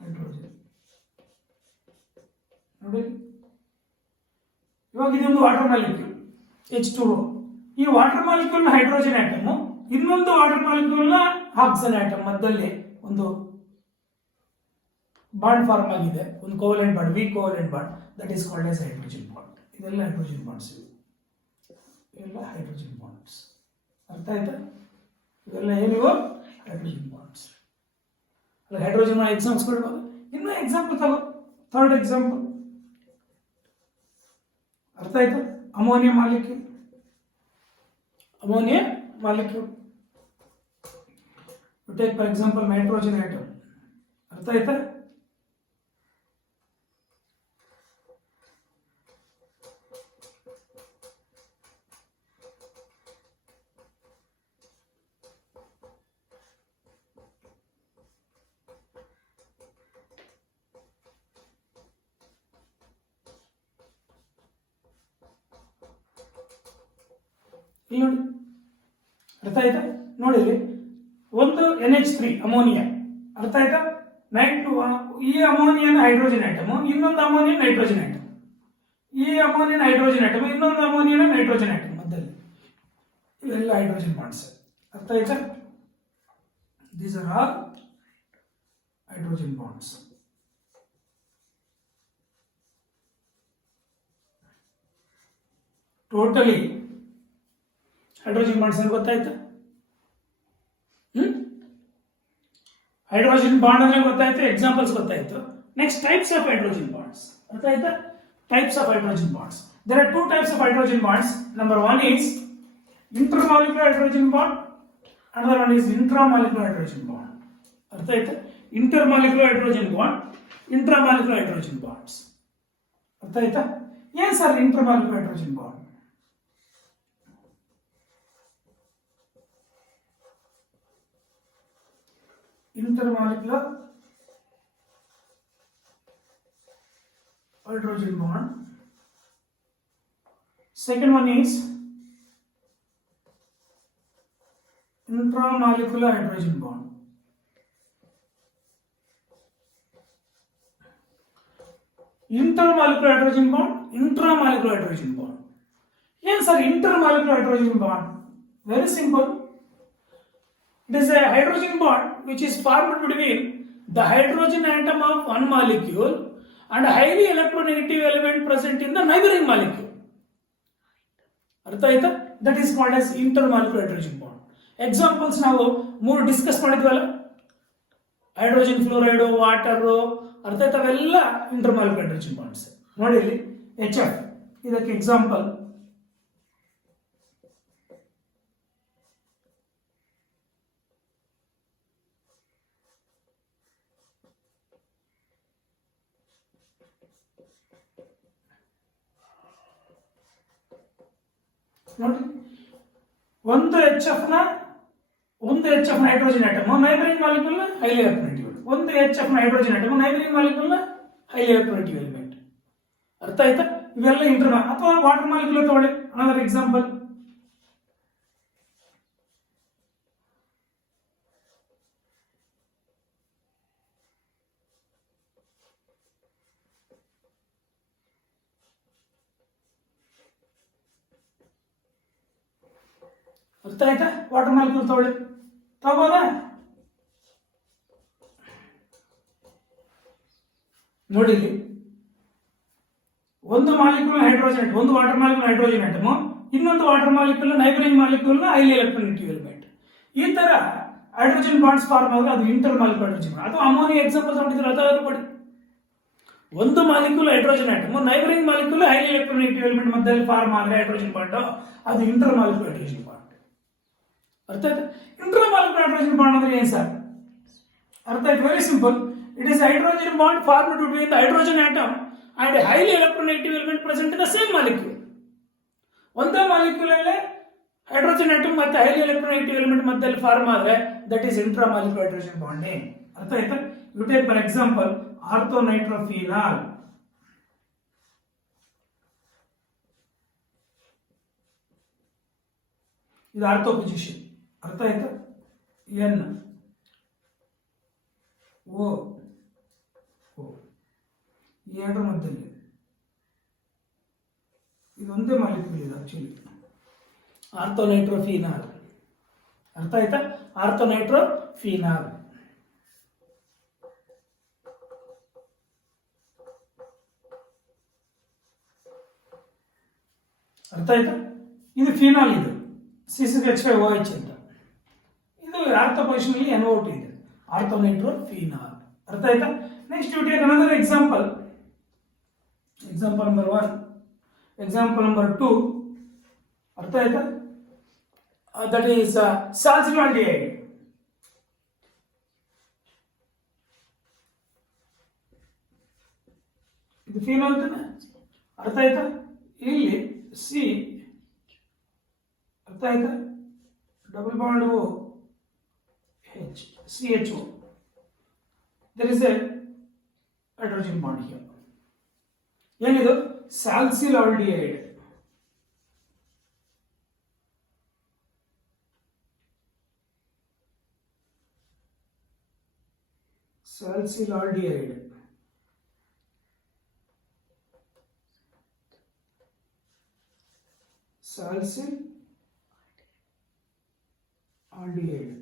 hydrogen, ನೋಡಿ, ಇವಾಗ ಇದೊಂದು ವಾಟರ್ ಮಾಲಿಕ್ಯೂಲ್ H2O. ಈ ವಾಟರ್ ಮಾಲಿಕ್ಯೂಲ್ ನ ಹೈಡ್ರೋಜನ್ ಆಟಮ್, ಇನ್ನೊಂದು ವಾಟರ್ ಮಾಲಿಕ್ಯೂಲ್ ನ ಆಕ್ಸಿಜನ್ ಆಟಮ್ ಮಧ್ಯದಲ್ಲಿ ಒಂದು ಬಾಂಡ್ ಫಾರ್ಮ್ ಆಗಿದೆ, ಒಂದು covalent bond, weak covalent bond, that is called as hydrogen bond. ಇದೆಲ್ಲ ಹೈಡ್ರೋಜನ್ ಬಾಂಡ್ಸ್, ಇವೆಲ್ಲ ಹೈಡ್ರೋಜನ್ ಬಾಂಡ್ಸ್. ಅರ್ಥ ಆಯ್ತಾ? ಇವೆಲ್ಲ ಏನಿವು ಹೈಡ್ರೋಜನ್ ಬಾಂಡ್ಸ್. ಹೈಡ್ರೋಜನ್ ಎಕ್ಸಾಂಪಲ್ಸ್ ಕೊಡ್ಬೋದು. ಇನ್ನು ಎಕ್ಸಾಂಪಲ್ ತಗೋ, ಥರ್ಡ್ ಎಕ್ಸಾಂಪಲ್. ಅರ್ಥ ಆಯ್ತಾ? Ammonia molecule. Ammonia molecule take for example nitrogen atom. ಅರ್ಥ ಆಯ್ತಾ? ಇಲ್ಲಿ ನೋಡಿ, ಅರ್ಥ ಆಯ್ತಾ? ನೋಡಿ, ಒಂದು NH3 ಅಮೋನಿಯಾ. ಅರ್ಥ ಆಯ್ತಾ? ಈ ಅಮೋನಿಯನ್ ಹೈಡ್ರೋಜನ್ ಆಟಮ್, ಇನ್ನೊಂದು ಅಮೋನಿಯನ್ ನೈಟ್ರೋಜನ್ ಆಟಮ್. ಈ ಅಮೋನಿಯನ್ ಹೈಡ್ರೋಜನ್ ಆಟಮ್, ಇನ್ನೊಂದು ಅಮೋನಿಯನ್ ನೈಟ್ರೋಜನ್ ಆಟಮ್ ಮಧ್ಯದಲ್ಲಿ ಇವೆಲ್ಲ ಹೈಡ್ರೋಜನ್ ಬಾಂಡ್ಸ್. ಅರ್ಥ ಆಯ್ತಾ? These are all hydrogen bonds. Totally hydrogen bonds ಅಂತ ಗೊತ್ತಾಯ್ತಾ? ಹೈಡ್ರೋಜನ್ ಬಾಂಡ್ ಅಂದ್ರೆ ಗೊತ್ತಾಯ್ತು, ಎಕ್ಸಾಂಪಲ್ಸ್ ಗೊತ್ತಾಯ್ತು. Next types of hydrogen bonds. ಅರ್ಥ ಆಯ್ತಾ? Types of hydrogen bonds. There are two types of hydrogen bonds. Number one is intermolecular hydrogen bond, another one is intramolecular hydrogen bond. ಅರ್ಥ ಆಯ್ತಾ? intermolecular hydrogen bond, intramolecular hydrogen bonds. ಅರ್ಥ ಆಯ್ತಾ? ಏನ್ sir intermolecular hydrogen bond? Intermolecular hydrogen bond. Second one is intramolecular hydrogen bond. Intermolecular hydrogen bond, intramolecular hydrogen bond. Yes sir, intermolecular hydrogen bond. Very simple. It is a hydrogen bond which is formed between the hydrogen atom of one molecule and a highly electronegative element present in the neighboring molecule. ಅರ್ಥ ಆಯ್ತಾ? That is called as intermolecular hydrogen bond. Examples ನಾವು ಮೂರು ಡಿಸ್ಕಸ್ ಮಾಡಿದ್ವಲ್ಲ, hydrogen fluoride, water, ಅರ್ಥ ಆಯ್ತಾ? ಅವೆಲ್ಲ intermolecular hydrogen bonds. ನೋಡಿ ಇಲ್ಲಿ HF ಇದಕ್ಕೆ ಎಕ್ಸಾಂಪಲ್. ನೋಡಿ, ಒಂದು HF hydrogen atom neighbouring molecule highly electronegative, ಒಂದು HF hydrogen atom neighbouring molecule highly electronegative element. ಅರ್ಥ ಆಯ್ತಾ? ಇವೆಲ್ಲ ಅಥವಾ ವಾಟರ್ ಮಾಲಿಕ್ಯೂಲ್ ತಗೊಳ್ಳಿ, ಅನದರ್ ಎಕ್ಸಾಂಪಲ್. ಅರ್ಥ ಆಯ್ತಾ? ವಾಟರ್ ಮಾಲಿಕ್ಯೂಲ್ ತಗೋಬೋದಾ? ನೋಡಿ ಇಲ್ಲಿ ಒಂದು ಮಾಲಿಕ್ಯೂಲ್ ಹೈಡ್ರೋಜನ್ ಆಟಮ್, ಒಂದು ವಾಟರ್ ಮಾಲಿಕ್ಯೂಲ್ ಹೈಡ್ರೋಜನ್ ಆಟಮ್, ಇನ್ನೊಂದು water molecule neighbouring molecule highly electronegative element. ಈ ತರ ಹೈಡ್ರೋಜನ್ ಬಾಂಡ್ಸ್ ಫಾರ್ಮ್ ಆದ್ರೆ ಅದು ಇಂಟರ್ ಮಾಲಿಕ್ಯೂಲ್ ಹೈಡ್ರೋಜನ್ ಬಾಂಡ್. ಅದು ಅಮೋನಿಯಾ ಎಕ್ಸಾಂಪಲ್ ತಗೊಂಡಿದ್ರು, ಅದಾದ್ರು ಕೊಡಿ. ಒಂದು molecule hydrogen atom neighbouring molecule highly electronegative element ಮಧ್ಯದಲ್ಲಿ ಫಾರ್ಮ್ ಆದ್ರೆ ಹೈಡ್ರೋಜನ್ ಬಾಂಡ್, ಅದು ಇಂಟರ್ ಮಾಲಿಕ್ಯೂಲ್ ಹೈಡ್ರೋಜನ್ ಬಾಂಡ್. ಅರ್ಥ ಆಯ್ತಾ? ಇಂಟ್ರಾಮಾಲಿಕ್ಯುಲರ್ ಹೈಡ್ರೋಜನ್ ಬಾಂಡ್ ಅಂದ್ರೆ ಏನು ಸರ್? ಅರ್ಥ ಆಯ್ತು? Very simple. It is hydrogen bond formed between the hydrogen atom and highly electronegative element present in the same molecule. ಒಂದೇ molecule ಅಲ್ಲೇ hydrogen atom ಮತ್ತೆ highly electronegative element ಮಧ್ಯದಲ್ಲಿ ಫಾರ್ಮ್ ಆದ್ರೆ that is intramolecular hydrogen bonding. ಅರ್ಥ ಆಯ್ತಾ? You take for example orthonitrophenol. ಇದು ortho position. ಅರ್ಥ ಆಯ್ತಾ? N O ಈ ಎರಡರ ಮಧ್ಯದಲ್ಲಿ ಇದೊಂದೇ ಮಾಲಿಕ್ಯೂಲ್ ಇದೆ ಆಕ್ಚುಲಿ, ಆರ್ಥೋನೈಟ್ರೋಫಿನಾಲ್. ಅರ್ಥ ಆಯ್ತಾ? ಆರ್ಥೋನೈಟ್ರೋಫಿನಾಲ್. ಅರ್ಥ ಆಯ್ತಾ? ಇದು ಫಿನಾಲ್, ಇದು C6H5OH ಅಂತ. ಇದು ಆರ್ಥೋ ಪೊಸಿಷನ್ ಅಲ್ಲಿ NO2 ಇದೆ, ಆರ್ಥೋನೈಟ್ರೋಫಿನಾಲ್. ಅರ್ಥ ಆಯ್ತಾ? Next you take another example. Example number 1, example number 2. ಅರ್ಥ ಆಯ್ತಾ? That is salicylaldehyde. ಇದು ಫಿನಾಲ್ ತಾನೆ? ಅರ್ಥ ಆಯ್ತಾ? ಇಲ್ಲಿ ಸಿ, ಅರ್ಥ ಆಯ್ತಾ? Double bond O H, CHO. There is a hydrogen bond here. ಏನಿದು? ಸಾಲ್ಸಿಲಾಲ್ಡಿಹೈಡ್. ಸಾಲ್ಸಿಲಾಲ್ಡಿಹೈಡ್. ಸಾಲ್ಸಿಲಾಲ್ಡಿಹೈಡ್.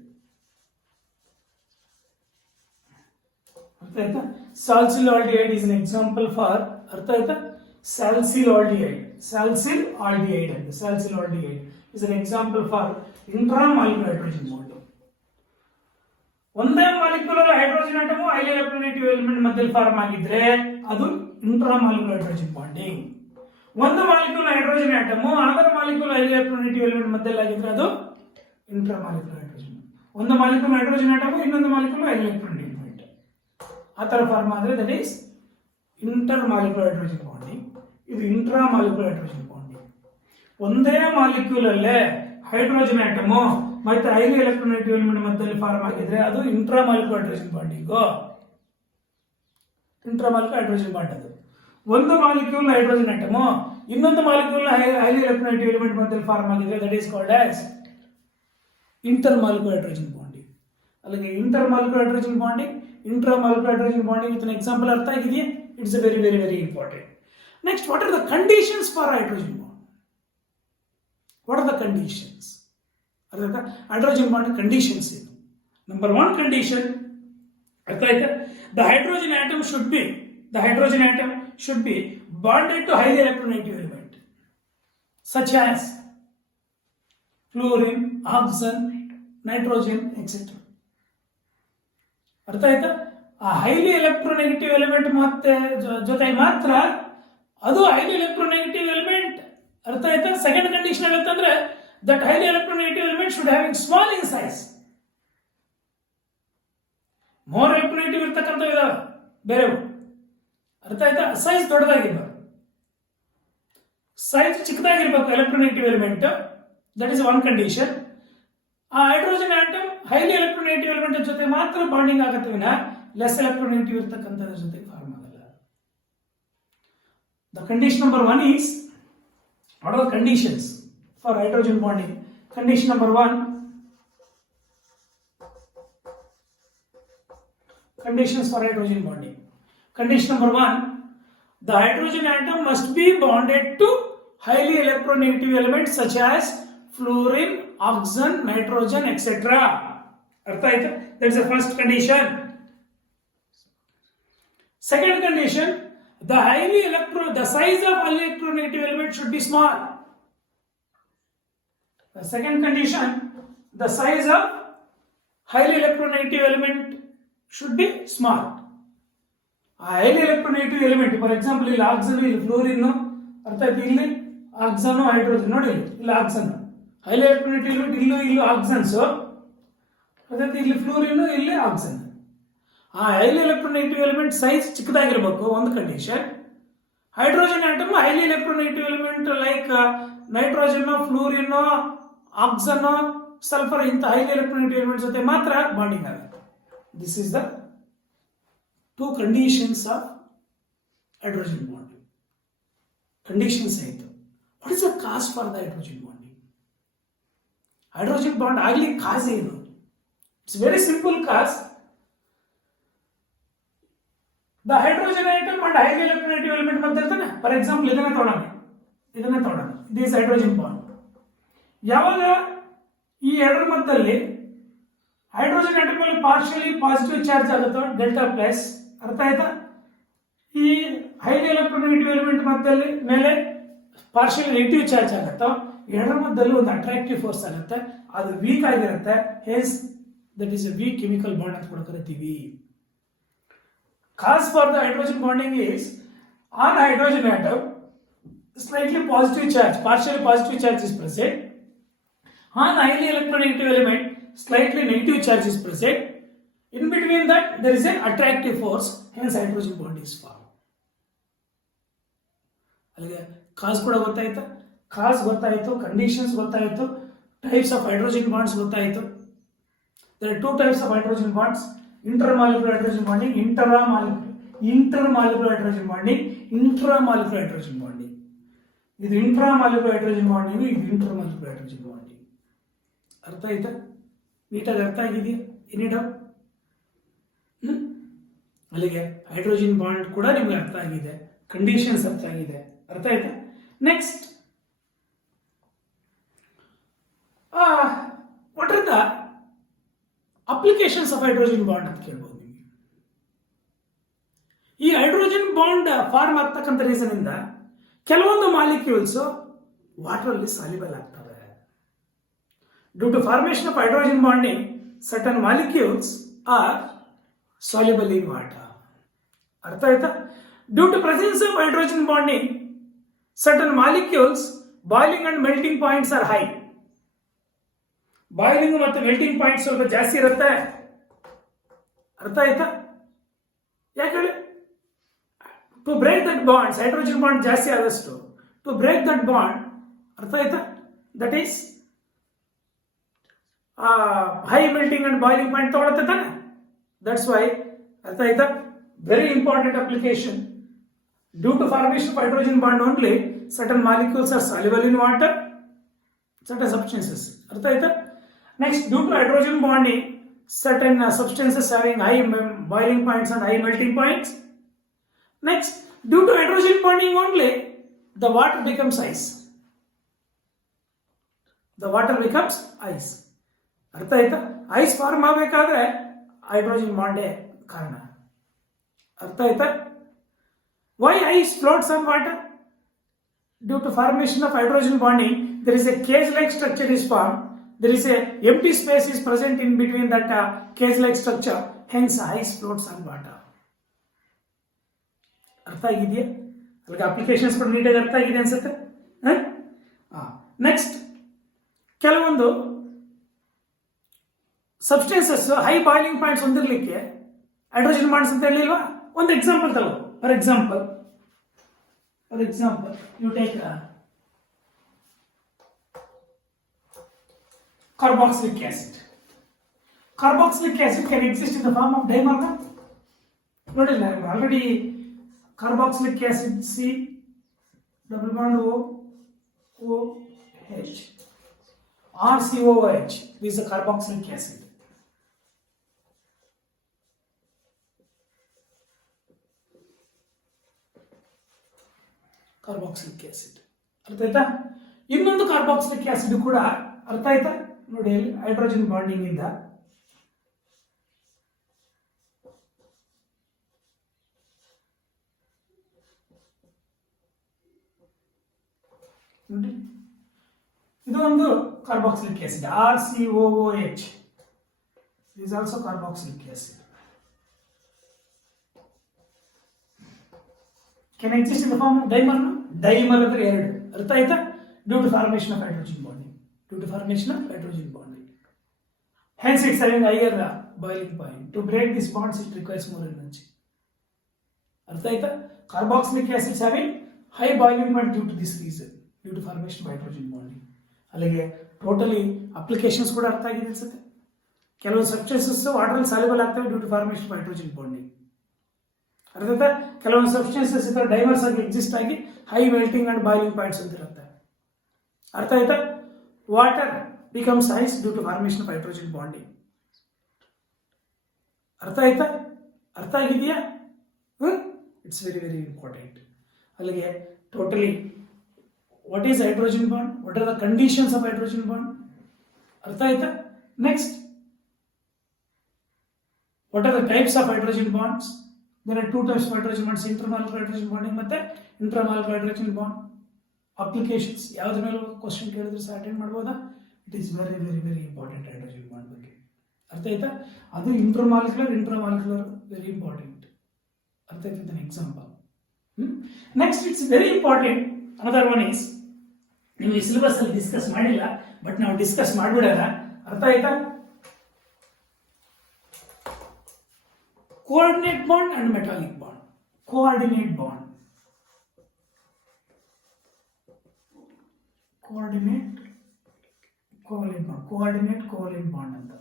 ಅರ್ಥ ಆಯ್ತಾ? ಸಾಲ್ಸಿಲಾಲ್ಡಿಹೈಡ್ is an example for, ಅರ್ಥ ಆಯ್ತಾ? ಸಾಲ್ಸಿಲಾಲ್ಡಿಹೈಡ್. ಸಾಲ್ಸಿಲಾಲ್ಡಿಹೈಡ್ ಅಂತ, salicylaldehyde is an example for intramolecular hydrogen bond. ಒಂದೇ molecular hydrogen atom highly electronegative element ಮಧ್ಯದಲ್ಲಿ ಫಾರ್ಮ್ ಆಗಿದ್ರೆ ಅದು ಇಂಟ್ರಾಮಾಲಿಕ್ಯುಲರ್ ಹೈಡ್ರೋಜನ್ ಬಾಂಡಿಂಗ್. ಒಂದು molecule hydrogen atom another molecule highly electronegative element ಮಧ್ಯದಲ್ಲಿ ಆಗಿದ್ರೆ ಅದು ಇಂಟ್ರಾಮಾಲಿಕ್ಯುಲರ್ ಹೈಡ್ರೋಜನ್. ಒಂದು ಮಾಲಿಕ್ಯೂಲ್ ಹೈಡ್ರೋಜನ್ ಆಟಮ್, ಇನ್ನೊಂದು ಮಾಲಿಕ್ಯೂಲ್ ಹೈಲಿ ಎಲೆಕ್ಟ್ರೋನೆಗೇಟಿವ್ ಎಲಿಮೆಂಟ್, ಆ ತರ ಫಾರ್ಮ್ ಆದ್ರೆ that is intermolecular hydrogen bonding. ಇದು ಇಂಟ್ರಾಮಾಲಿಕ್ಯುಲರ್ ಹೈಡ್ರೋಜನ್ ಬಾಂಡಿಂಗ್. ಒಂದೇ ಮಾಲಿಕ್ಯೂಲ್ ಅಲ್ಲೇ ಹೈಡ್ರೋಜನ್ ಆಟಮ್ ಮತ್ತೆ ಹೈಲಿ ಎಲೆಕ್ಟ್ರೋನೆಗೇಟಿವ್ ಎಲಿಮೆಂಟ್ ಮಧ್ಯದಲ್ಲಿ ಫಾರ್ಮ್ ಆಗಿದ್ರೆ ಅದು intramolecular hydrogen bonding. Intramolecular hydrogen bond ಅದು. ಒಂದು ಮಾಲಿಕ್ಯೂಲ್ ಹೈಡ್ರೋಜನ್ ಆಟಮ್ ಇನ್ನೊಂದು ಮಾಲಿಕ್ಯೂಲ್ ಹೈಲಿ ಎಲೆಕ್ಟ್ರೋನೆಗೇಟಿವ್ ಎಲಿಮೆಂಟ್ ಮಧ್ಯದಲ್ಲಿ ಫಾರ್ಮ್ ಆಗಿದ್ರೆ that is called as intermolecular hydrogen bonding. ಅಲ್ಲಿಗೆ intermolecular hydrogen bonding, intramolecular hydrogen bonding with an example ಅರ್ಥ ಆಗಿದೆಯಾ? It's a very very very important. Next, what are the conditions for hydrogen bond? What are the conditions? ಅರ್ಥ hydrogen bond conditions ಏನು? Number 1 condition, ಅರ್ಥ ಆಯ್ತಾ? The hydrogen atom should be bonded to highly electronegative element such as fluorine, oxygen, nitrogen, etc. ಅರ್ಥ ಆಯ್ತಾ? ಆ highly electronegative element ಮತ್ತೆ ಜೊತೆಗೆ ಮಾತ್ರ ಅದು ಹೈಲಿ ಎಲೆಕ್ಟ್ರೋನೆಗೇಟಿವ್ ಎಲಿಮೆಂಟ್. ಅರ್ಥ ಆಯ್ತಾ? ಸೆಕೆಂಡ್ ಕಂಡೀಷನ್ ಏನಂತಂದ್ರೆ that highly electronegative element should having small in size. More electronegative ಇರ್ತಕ್ಕಂಥ ಇದಾವೆ ಬೇರೆವು. ಅರ್ಥ ಆಯ್ತಾ? ಸೈಜ್ ದೊಡ್ಡದಾಗಿರ್ಬೇಕು, ಸೈಜ್ ಚಿಕ್ಕದಾಗಿರ್ಬೇಕು electronegative element. That is 1 condition. ಆ hydrogen atom highly electronegative element ಜೊತೆ ಮಾತ್ರ ಬಾಂಡಿಂಗ್ ಆಗತ್ತೆ ವಿನ ಲೆಸ್ ಎಲೆಕ್ಟ್ರೋನೆಗೇಟಿವ್ ಇರ್ತಕ್ಕಂಥದ್ರ ಜೊತೆ ಫಾರ್ಮ್ ಆಗಲ್ಲ. The condition number 1 is, what are the conditions for hydrogen bonding? Condition number 1. Conditions for hydrogen bonding. Condition number 1. The hydrogen atom must be bonded to highly electronegative elements such as fluorine, oxygen, nitrogen, etc. Artha aita? That is the first condition. Second condition, the size of highly electronegative element should be small. The second condition, the size of highly electronegative element should be small. Highly electronegative element, for example, ಇಲ್ಲಿ oxygen, ಇಲ್ಲಿ fluorine, ಅರ್ಥ ಆಯ್ತು? ಇಲ್ಲಿ oxygen, hydrogen, ನೋಡಿ ಇಲ್ಲಿ oxygen, highly electronegative element, ಇಲ್ಲೂ oxygens, ಅದೇ ಇಲ್ಲಿ ಫ್ಲೋರಿನ್, ಇಲ್ಲಿ ಆಕ್ಸಿಜನ್. ಆ ಹೈಲಿ ಎಲೆಕ್ಟ್ರೋನೆಗೇಟಿವ್ ಎಲಿಮೆಂಟ್ ಸೈಜ್ ಚಿಕ್ಕದಾಗಿರ್ಬೇಕು, ಒಂದು condition. Hydrogen atom highly electronegative element like nitrogen, fluorine, oxygen, sulphur ಇಂಥ ಹೈಲಿ ಎಲೆಕ್ಟ್ರೋನೆಗೇಟಿವ್ ಎಲಿಮೆಂಟ್ ಜೊತೆ ಮಾತ್ರ ಬಾಂಡಿಂಗ್ ಆಗುತ್ತೆ. This is the 2 conditions of hydrogen bonding. Conditions ಆಯಿತು. What is the cause for the hydrogen bonding? Hydrogen bond ಆಗಲಿ cause ಏನು? It's very simple cause. The hydrogen atom and highly electronegative element ಮಧ್ಯೆ ಇರ್ತಾನೆ. For example ಇದನ್ನ ತಗೊಳ್ಳೋಣ, ಇದನ್ನ ತಗೊಳ್ಳೋಣ. This hydrogen bond ಯಾವಾಗ ಈ ಎರಡರ ಮಧ್ಯದಲ್ಲಿ ಹೈಡ್ರೋಜನ್ ಆಟಮ್ ಮೇಲೆ ಪಾರ್ಷಿಯಲಿ ಪಾಸಿಟಿವ್ ಚಾರ್ಜ್ ಆಗುತ್ತೋ ಡೆಲ್ಟಾ ಪ್ಲಸ್, ಅರ್ಥ ಆಯ್ತಾ? ಈ ಹೈಲಿ ಎಲೆಕ್ಟ್ರೋನೆಗೆಟಿವ್ ಎಲಿಮೆಂಟ್ ಮಧ್ಯದಲ್ಲಿ ಮೇಲೆ ಪಾರ್ಷಿಯಲಿ ನೆಗೆಟಿವ್ ಚಾರ್ಜ್ ಆಗುತ್ತೋ ಎರಡರ ಮಧ್ಯದಲ್ಲಿ ಒಂದು ಅಟ್ರಾಕ್ಟಿವ್ ಫೋರ್ಸ್ ಆಗುತ್ತೆ, ಅದು ವೀಕ್ ಆಗಿರುತ್ತೆ. Hence that is a weak chemical bond ಅಂತ ಕೂಡ ಕರಿತೀವಿ. Cause for the hydrogen bonding is on hydrogen atom slightly positive charge, partially positive charge is present. On highly electronegative element, slightly negative charge is present. In between that, there is an attractive force, hence hydrogen bond is formed. ಅಲ್ಲಿಗೆ ಕಾಸ್ ಕೂಡ ಗೊತ್ತಾಯ್ತು, ಕಾಸ್ ಗೊತ್ತಾಯಿತು, ಕಂಡೀಷನ್ಸ್ ಗೊತ್ತಾಯಿತು, types of hydrogen bonds ಗೊತ್ತಾಯಿತು. There are two types of hydrogen bonds: intermolecular hydrogen bonding, intermolecular hydrogen bonding, intramolecular hydrogen bonding. ಇದು intramolecular hydrogen bonding, ಇದು intermolecular hydrogen bonding. ಅರ್ಥ ಆಯ್ತಾ? ನೀಟಾಗಿ ಅರ್ಥ ಆಗಿದೆಯಾ? Any doubt? ಅಲ್ಲಿಗೆ ಹೈಡ್ರೋಜನ್ ಬಾಂಡ್ ಕೂಡ ನಿಮಗೆ ಅರ್ಥ ಆಗಿದೆ, ಕಂಡೀಷನ್ಸ್ ಅರ್ಥ ಆಗಿದೆ, ಅರ್ಥ ಆಯ್ತಾ? Next, what are the applications of hydrogen bond ಅಂತ ಕೇಳ್ಬೋದು ನಿಮಗೆ. ಈ ಹೈಡ್ರೋಜನ್ ಬಾಂಡ್ ಫಾರ್ಮ್ ಆಗ್ತಕ್ಕಂಥ ರೀಸನ್ ಇಂದ ಕೆಲವೊಂದು ಮಾಲಿಕ್ಯೂಲ್ಸ್ ವಾಟರ್ ಅಲ್ಲಿ ಸಾಲ್ಯುಬಲ್ ಆಗ್ತವೆ. Due to formation of hydrogen bonding certain molecules are soluble in water. ಅರ್ಥ ಆಯ್ತಾ? Due to presence of hydrogen bonding certain molecules boiling and melting points are high. Boiling ಮತ್ತು melting point ಸ್ವಲ್ಪ ಜಾಸ್ತಿ ಇರುತ್ತೆ. ಅರ್ಥ ಆಯ್ತಾ? ಯಾಕೆ ಹೇಳಿ? To break that bonds, hydrogen bond ಜಾಸ್ತಿ ಆದಷ್ಟು ಟು ಬ್ರೇಕ್ ದಟ್ ಬಾಂಡ್, ಅರ್ಥ ಆಯ್ತಾ, that is high melting and boiling point ತಗೊಳುತ್ತೆ ತಾನೆ. ದಟ್ಸ್ ವೈ, ಅರ್ಥ ಆಯ್ತಾ? Very important application. Due to formation of hydrogen bond only certain molecules are soluble in water, certain substances. ಅರ್ಥ ಆಯ್ತಾ? Next, due to hydrogen bonding certain substances having high boiling points and high melting points. Next, due to hydrogen bonding only, the water becomes ice. The water becomes ice. ಅರ್ಥ ಆಯ್ತಾ? Ice form ಆಗಬೇಕಾದ್ರೆ ಹೈಡ್ರೋಜನ್ ಬಾಂಡೇ ಕಾರಣ. ಅರ್ಥ ಆಯ್ತಾ? Why ice floats on water? Due to formation of hydrogen bonding, there is a cage-like structure is formed. There is a empty space is present in between that cage-like structure. Hence, ice floats on water. ಅರ್ಥ ಆಗಿದೆಯಾ? ಅಲ್ಲಿಗೆ ಅಪ್ಲಿಕೇಶನ್ಸ್ ಕೂಡ ನೀಟಾಗಿ ಅರ್ಥ ಆಗಿದೆ ಅನ್ಸುತ್ತೆ. Next, ಕೆಲವೊಂದು substances high boiling points ಹೊಂದಿರಲಿಕ್ಕೆ ಹೈಡ್ರೋಜನ್ ಬಾಂಡ್ಸ್ ಅಂತ ಹೇಳಿಲ್ವಾ? ಒಂದು ಎಕ್ಸಾಂಪಲ್ ತಗೋ. For example you take carboxylic acid. Carboxylic acid can exist in the form of dimer. ನೋಡಿಲ್ಲ, already carboxylic acid C double bond OH RCOOH. This is a carboxylic acid. Carboxylic acid. ಅರ್ಥ ಆಯ್ತಾ? ಇನ್ನೊಂದು carboxylic acid ಕೂಡ ಅರ್ಥ ಆಯ್ತಾ? ನೋಡಿ, ಅಲ್ಲಿ hydrogen bonding ಇಂದ ನೋಡಿ, ಇದು ಒಂದು carboxylic acid RCOOH. is also carboxylic acid. Can exist in the form of dimer? Dimer ಅಂದ್ರೆ ಎರಡು. ಅರ್ಥ ಆಯ್ತಾ? Due to formation of hydrogen bonding. Hence it's having higher boiling point. To break these bonds it requires more energy. ಅರ್ಥ ಆಯ್ತಾ? Carboxylic acids having high boiling point due to this reason, due to formation of hydrogen bonding. ಅಲ್ಲಿಗೆ totally applications ಕೂಡ ಅರ್ಥ ಆಗಿದೆ ಅನ್ಸುತ್ತೆ. ಕೆಲವು substances water soluble ಆಗ್ತವೆ due to formation of hydrogen bonding. ಅರ್ಥ ಆಯ್ತಾ? ಕೆಲವೊಂದು ಸಬ್ಸ್ಟೆನ್ಸಸ್ ಇತರ ಡೈವರ್ಸ್ ಆಗಿ ಎಕ್ಸಿಸ್ಟ್ ಆಗಿ high melting and boiling points ಅಂತ ಇರುತ್ತೆ. ಅರ್ಥ ಆಯ್ತಾ? Water becomes ice due to formation of hydrogen bonding. ಅರ್ಥ ಆಯ್ತಾ? ಅರ್ಥ ಆಗಿದೆಯಾ? It's very very important. ಅಲ್ಲಿಗೆ totally what is hydrogen bond, what are the conditions of hydrogen bond, ಅರ್ಥ ಆಯ್ತಾ. Next, what are the types of hydrogen bonds? There are two types of hydrogen bonds, intermolecular hydrogen bonding ಮತ್ತೆ intramolecular hydrogen bond. Applications ಯಾವ್ದ್ರ ಮೇಲೆ ಕ್ವಶನ್ ಕೇಳಿದ್ರೆ ಸಹ ಅಟೆಂಡ್ ಮಾಡ್ಬೋದಾ? It is very very very important hydrogen bond ಬಗ್ಗೆ, ಅರ್ಥ ಆಯ್ತಾ. ಅದು ಇಂಟ್ರಾಮಾಲಿಕ್ಯುಲರ್ ವೆರಿ ಇಂಪಾರ್ಟೆಂಟ್, ಅರ್ಥ ಆಯ್ತಾ example. Next, it's very important. Another one is, ನೀವು ಈ ಸಿಲೆಬಸ್ ಅಲ್ಲಿ ಡಿಸ್ಕಸ್ ಮಾಡಿಲ್ಲ, ಬಟ್ ನಾವು ಡಿಸ್ಕಸ್ ಮಾಡ್ಬಿಡೋಣ, ಅರ್ಥ ಆಯ್ತಾ. Coordinate bond and metallic bond. Coordinate bond, coordinate bond ಅಂತ.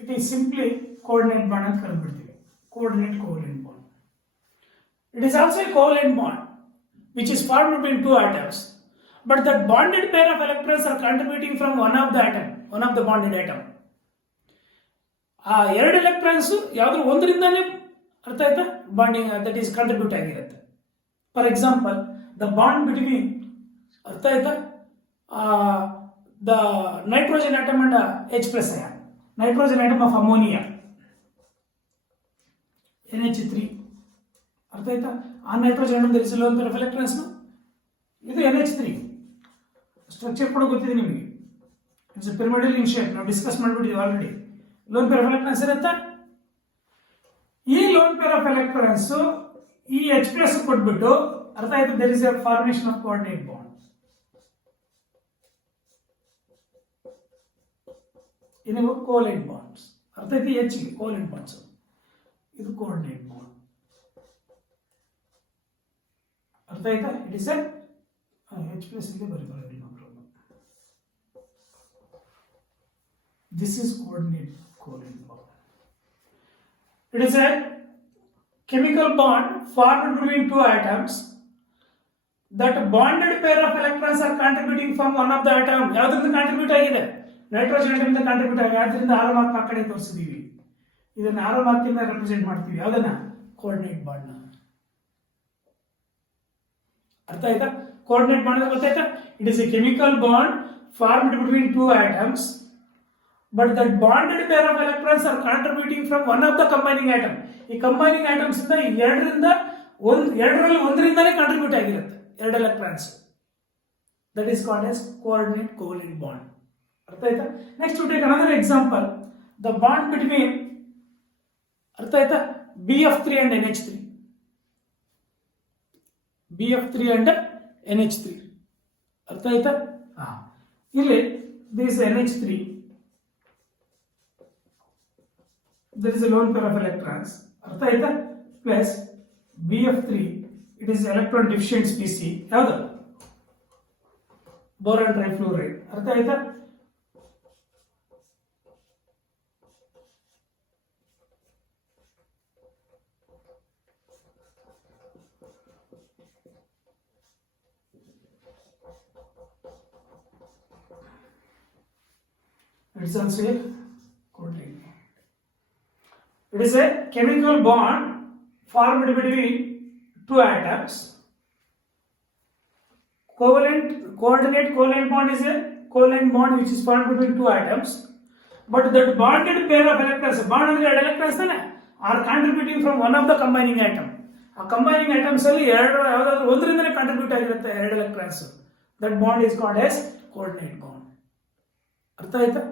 It is simply coordinate bond ಅಂತ ಕರೆದ್ಬಿಡ್ತೀವಿ, coordinate covalent bond. It is also a covalent bond which is formed between two atoms, but that bonded pair of electrons are contributing from one of the bonded atom. ಆ ಎರಡು ಎಲೆಕ್ಟ್ರಾನ್ಸ್ ಯಾವ್ದು ಒಂದರಿಂದಾನೇ, ಅರ್ಥ ಆಯ್ತಾ, bonding that is contribute ಆಗಿರುತ್ತೆ. For example, the bond between, ಅರ್ಥ ಆಯ್ತಾ, the nitrogen atom and H+ ion, nitrogen atom of ammonia NH3, ಅರ್ಥ ಆಯ್ತಾ. ಆ ನೈಟ್ರೋಜನ್ ಆಟಮ್ ಧರಿಸಲು ಅಂತ ಎಲೆಕ್ಟ್ರಾನ್ಸ್, ಇದು NH3 ಸ್ಟ್ರಕ್ಚರ್ ಕೂಡ ಗೊತ್ತಿದೆ ನಿಮಗೆ. ಇಟ್ಸ್ ಪಿರಮಿಡಲ್ ಇನ್ ಶೇಪ್, ನಾವು ಡಿಸ್ಕಸ್ ಮಾಡಿಬಿಟ್ಟಿದ್ದೀವಿ already. Lone pair of electrons ಇರುತ್ತೆ. ಈ ಲೋನ್ ಪೇರ್ ಆಫ್ ಎಲೆಕ್ಟ್ರಾನ್ಸ್ ಈ H+ ಕೊಟ್ಬಿಟ್ಟು, ಅರ್ಥ ಆಯ್ತು, there is a formation of coordinate bond. ಇವು ಕೋವೆಲೆಂಟ್ ಬಾಂಡ್ಸ್, ಅರ್ಥ ಆಯ್ತು. ಹೆಚ್ಚಿಗೆ ಕೋವೆಲೆಂಟ್ ಬಾಂಡ್ಸ್, ಇದು ಕೋಆರ್ಡಿನೇಟ್ ಬಾಂಡ್, ಅರ್ಥ ಆಯ್ತಾ. ಇಟ್ ಇಸ್ ಎ H+ ಇದೆ, ಬರೀ no problem. This is coordinate covalent bond. It is a chemical bond formed between two atoms. That bonded pair of electrons are contributing from one of the atom. ಯಾವ್ದ್ರಿಂದ contribute ಆಗಿದೆ? Nitrogen atom ಇಂದ contribute ಆಗಿದೆ. ಅದರಿಂದ arrow mark ಆ ಕಡೆ ತೋರಿಸಿದೀವಿ. ಇದನ್ನ arrow mark ಇಂದ ರೆಪ್ರೆಸೆಂಟ್ ಮಾಡ್ತೀವಿ. ಯಾವ್ದನ್ನ? ಕೋಆರ್ಡಿನೇಟ್ ಬಾಂಡ್ ನ. ಅರ್ಥ ಆಯ್ತಾ? ಕೋಆರ್ಡಿನೇಟ್ ಬಾಂಡ್ ಅಂದ್ರೆ ಗೊತ್ತಾಯ್ತಾ? It is a chemical bond formed between two atoms, but that bonded pair of electrons are contributing from one of the combining atom. ಈ ಕಂಬೈನಿಂಗ್ ಆಟಮ್ಸ್ ಇಂದ ಎರಡರಲ್ಲಿ ಒಂದರಿಂದಾನೇ ಕಾಂಟ್ರಿಬ್ಯೂಟ್ ಆಗಿರುತ್ತೆ, ಎರಡು electrons. That is called as coordinate covalent bond. ಅರ್ಥ ಆಯ್ತಾ? Next take another example, the bond between, ಅರ್ಥ ಆಯ್ತಾ, BF3 and NH3. BF3 and NH3, ಅರ್ಥ ಆಯ್ತಾ. ಇಲ್ಲಿ this NH3, there is a lone pair of electrons, ಅರ್ಥ ಆಯ್ತಾ, plus BF3, it is electron deficient species, ಯಾವುದು? ಬೋರಾನ್ ಟ್ರೈಫ್ಲೋರೈಡ್, ಅರ್ಥ ಆಯ್ತಾ. It is also a covalent. It is a chemical bond formed between two atoms. Coordinate covalent bond is a covalent bond which is formed between two atoms, but that bonded pair of electrons, bond ಅಂದ್ರೆ ಎರಡು ಎಲೆಕ್ಟ್ರಾನ್ಸ್ ತಾನೆ, are contributing from one of the combining atom. ಆ combining atoms ಅಲ್ಲಿ ಯಾವ್ದಾದ್ರು ಒಂದರಿಂದನೇ ಕಾಂಟ್ರಿಬ್ಯೂಟ್ ಆಗಿರುತ್ತೆ ಎರಡು electrons. That bond is called as coordinate bond. ಅರ್ಥ ಆಯ್ತಾ?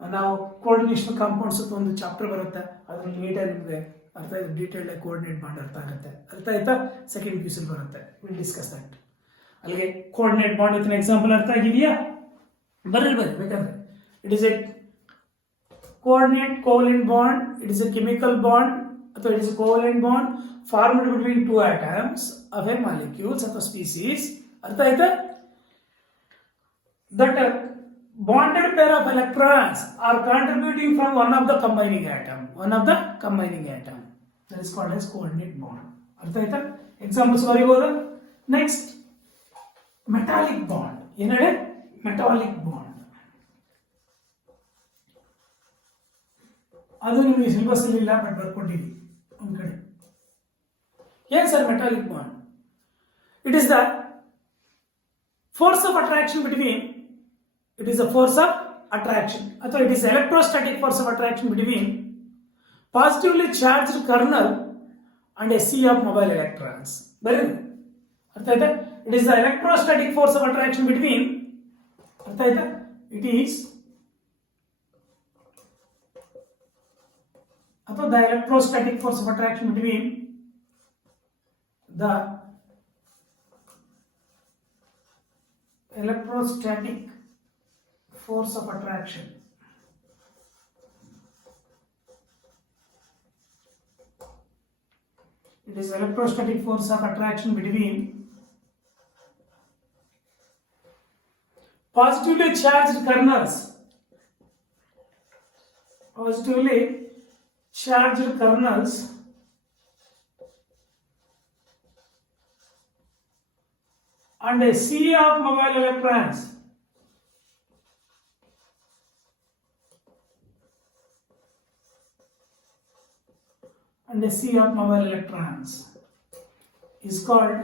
ನಾವು ಕೋಆರ್ಡಿನೇಷನ್ ಕಾಂಪೌಂಡ್ಸ್ ಅಂತ ಒಂದು ಚಾಪ್ಟರ್ ಬರುತ್ತೆ, ಅದ್ರಲ್ಲಿ ನೀಟಾಗಿ ನಿಮಗೆ ಅರ್ಥ ಆಯ್ತು, ಡೀಟೇಲ್ಡ್ ಆಗಿ ಕೋಆರ್ಡಿನೇಟ್ ಬಾಂಡ್ ಅರ್ಥ ಆಗುತ್ತೆ. ಅರ್ಥ ಆಯ್ತಾ? ಸೆಕೆಂಡ್ ಪೀಸ್ ಬರುತ್ತೆ, ವಿಲ್ ಡಿಸ್ಕಸ್ ದಟ್. ಅಲ್ಲಿಗೆ ಕೋಆರ್ಡಿನೇಟ್ ಬಾಂಡ್ ವಿತ್ ಎಕ್ಸಾಂಪಲ್ ಅರ್ಥ ಆಗಿದೆಯಾ? ಬರಲಿ ಬೇಕಾದ್ರೆ. It is a coordinate covalent bond, it is a chemical bond ಅಥವಾ it is a covalent bond formed between two atoms of a molecules ಅಥವಾ species. ಅರ್ಥ ಆಯ್ತಾ? That bonded pair of electrons are contributing from one of the combining atom. That is called as coordinate bond. ಅರ್ಥ ಆಯ್ತಾ? Examples ಬರೀಬೋದಾ? Next, metallic bond. ಏನೇಳೆ? Metallic bond. ಅದು ನಿಮಗೆ ಸಿಲೆಬಸ್ ಅಲ್ಲಿ ಇಲ್ಲ, ಬಟ್ ಬರ್ಕೊಂಡಿದ್ದೀವಿ ಒಂದ್ ಕಡೆ. ಏನು sir metallic bond? It is the force of attraction between, it is a force of attraction, ಅಥವಾ it is electrostatic force of attraction between positively charged kernel and a sea of mobile electrons. ಬರೀ ಅರ್ಥ ಆಯ್ತಾ? It is the electrostatic force of attraction between, ಅರ್ಥ ಆಯ್ತಾ? It is ಅಥವಾ the electrostatic force of attraction between the electrostatic force of attraction it is electrostatic force of attraction between positively charged kernels and a sea of mobile electrons. And a sea of mobile electrons is called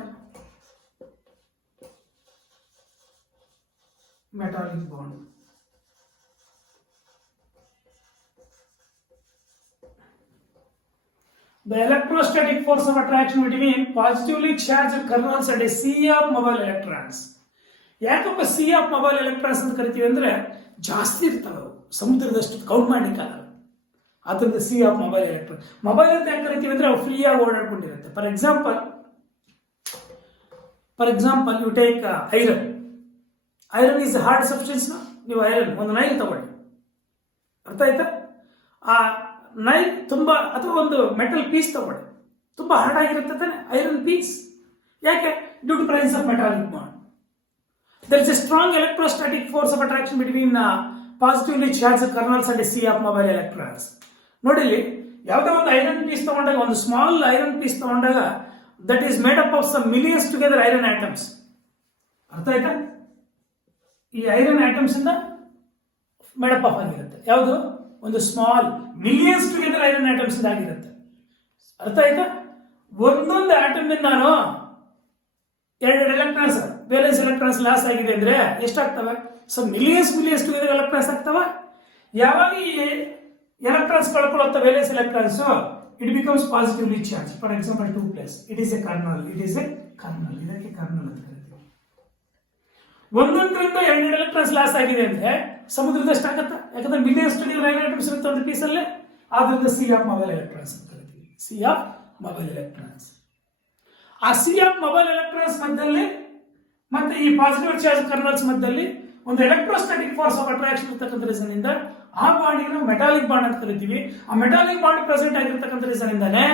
metallic bond. The electrostatic force of attraction between positively charged kernels and a sea of mobile electrons. ಯಾಕಪ್ಪ sea of mobile electrons ಅಂತ ಕರಿತೀವಿ ಅಂದ್ರೆ ಜಾಸ್ತಿ ಇರ್ತವೆ, ಸಮುದ್ರದಷ್ಟು ಕೌಂಟ್ ಮಾಡ್ಲಿಕ್ಕಾಗಲ್ಲ. ಅದರಿಂದ sea of mobile electron. Mobile ಅಂತ ಯಾಕೆ ಕರಿತೀವಿ ಅಂದ್ರೆ ಅವು ಫ್ರೀ ಆಗಿ ಓಡಾಡ್ಕೊಂಡಿರುತ್ತೆ. For example you take iron. Iron is hard substance. ನೀವು ಐರನ್ ಒಂದು ನೈಲ್ ತಗೊಳ್ಳಿ, ಅರ್ಥ ಆಯ್ತಾ? ಆ ನೈಲ್ ತುಂಬಾ, ಅಥವಾ ಒಂದು ಮೆಟಲ್ ಪೀಸ್ ತಗೊಳ್ಳಿ, ತುಂಬಾ ಹಾರ್ಡ್ ಆಗಿರುತ್ತೆ ತಾನೆ ಐರನ್ ಪೀಸ್. ಯಾಕೆ? Due to presence of metallic bond. There is a strong electrostatic force of attraction between positively charge kernels and sea of mobile electrons. ನೋಡಿಲ್ಲಿ, ಯಾವುದೋ ಒಂದು ಐರನ್ ಪೀಸ್ ತಗೊಂಡಾಗ, ಒಂದು ಸ್ಮಾಲ್ ಐರನ್ ಪೀಸ್ ತಗೊಂಡಾಗ, that is made up of some millions together iron atoms. ಅರ್ಥ ಆಯ್ತಾ? ಈ iron atoms ಇಂದ ಮೇಡಪ್ ಆಫ್ ಆಗಿರುತ್ತೆ. ಯಾವುದು? ಒಂದು small millions together iron atoms ಇಂದ ಆಗಿರುತ್ತೆ. ಅರ್ಥ ಆಯ್ತಾ? ಒಂದೊಂದು ಆಟಮ್ ಇಂದ ನಾನು ಎರಡು ಎಲೆಕ್ಟ್ರಾನ್ಸ್, ವೇಲೆನ್ಸ್ ಎಲೆಕ್ಟ್ರಾನ್ಸ್ ಲಾಸ್ ಆಗಿದೆ ಅಂದ್ರೆ ಎಷ್ಟಾಗ್ತವೆ? ಸೊ ಮಿಲಿಯನ್ಸ್ ಟುಗೆದರ್ ಎಲೆಕ್ಟ್ರಾನ್ಸ್ ಆಗ್ತವೆ. ಯಾವಾಗ ಈ ಎಲೆಕ್ಟ್ರಾನ್ಸ್ ಕಳ್ಕೊಳ್ಳುತ್ತ valence electrons, it becomes positively charge. For example 2+, it is a kernel. ಇದಕ್ಕೆ ಕರ್ನಲ್ ಅಂತ ಕರಿತೀವಿ. ಒಂದೊಂದರಿಂದ ಎರಡು ಎಲೆಕ್ಟ್ರಾನ್ಸ್ ಲಾಸ್ ಆಗಿದೆ ಅಂದ್ರೆ ಸಮುದ್ರದಷ್ಟು ಆಗತ್ತಾ? ಯಾಕಂದ್ರೆ ಮಿಲಿಯನ್ಸ್ ಟುಗೆದರ್ ಐರನ್ ಆಟಮ್ಸ್ ಇರುತ್ತೆ ಒಂದು ಪೀಸಲ್ಲೇ. ಆದ್ರಿಂದ ಸಿ ಆಫ್ ಮೊಬೈಲ್ ಎಲೆಕ್ಟ್ರಾನ್ಸ್ ಅಂತ ಕರಿತೀವಿ. C of mobile electrons. ಆ ಸಿ ಆಫ್ ಮೊಬೈಲ್ ಎಲೆಕ್ಟ್ರಾನ್ಸ್ ಮಧ್ಯದಲ್ಲಿ ಮತ್ತೆ ಈ ಪಾಸಿಟಿವ್ ಚಾರ್ಜ್ ಕರ್ನಲ್ಸ್ ಮಧ್ಯದಲ್ಲಿ ಒಂದು ಎಲೆಕ್ಟ್ರೋಸ್ಟಾಟಿಕ್ ಫೋರ್ಸ್ ಆಫ್ ಅಟ್ರಾಕ್ಷನ್ ಇರ್ತಕ್ಕಂಥ ರೀಸನ್ ಇಂದ ಆ ಬಾಂಡಿಗೆ ನಾವು ಮೆಟಾಲಿಕ್ ಬಾಂಡ್ ಅಂತ ಕರಿತೀವಿ. ಆ ಮೆಟಾಲಿಕ್ ಬಾಂಡ್ ಪ್ರೆಸೆಂಟ್ ಆಗಿರ್ತಕ್ಕಂಥ ರೀಸನ್ ಇಂದಾನೆ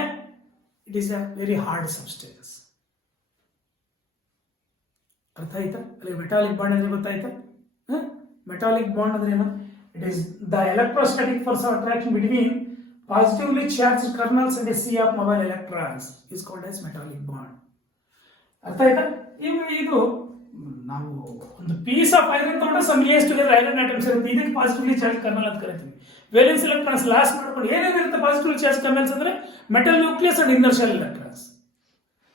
it is a very hard substance. ಅರ್ಥ ಆಯ್ತಾ? ಅಲ್ಲಿ ಮೆಟಾಲಿಕ್ ಬಾಂಡ್ ಅಂದ್ರೆ ಗೊತ್ತಾಯ್ತಾ? ಮೆಟಾಲಿಕ್ ಬಾಂಡ್ ಅಂದ್ರೆ ಏನು? It is the electrostatic force of attraction between positively charged kernels and a sea of mobile electrons is called as metallic bond. ಅರ್ಥ ಆಯ್ತಾ? ಇದು ನಾವು ಒಂದು ಪೀಸ್ ಆಫ್ ಐರನ್ ತಗೊಂಡ್ರೆ some millions together iron atoms ಇರುತ್ತೆ. ಇದಕ್ಕೆ ಪಾಸಿಟಿವ್ಲಿ ಚಾರ್ಜ್ ಕರ್ನಲ್ ಅಂತ ಕರಿತೀವಿ. ವೇಲೆನ್ಸ್ ಎಲೆಕ್ಟ್ರಾನ್ಸ್ ಲಾಸ್ ಮಾಡ್ಕೊಂಡು ಏನೇನಿರುತ್ತೆ ಪಾಸಿಟಿವ್ ಚಾರ್ಜ್ ಕರ್ನಲ್ಸ್ ಅಂದ್ರೆ metal nucleus and inertial electrons.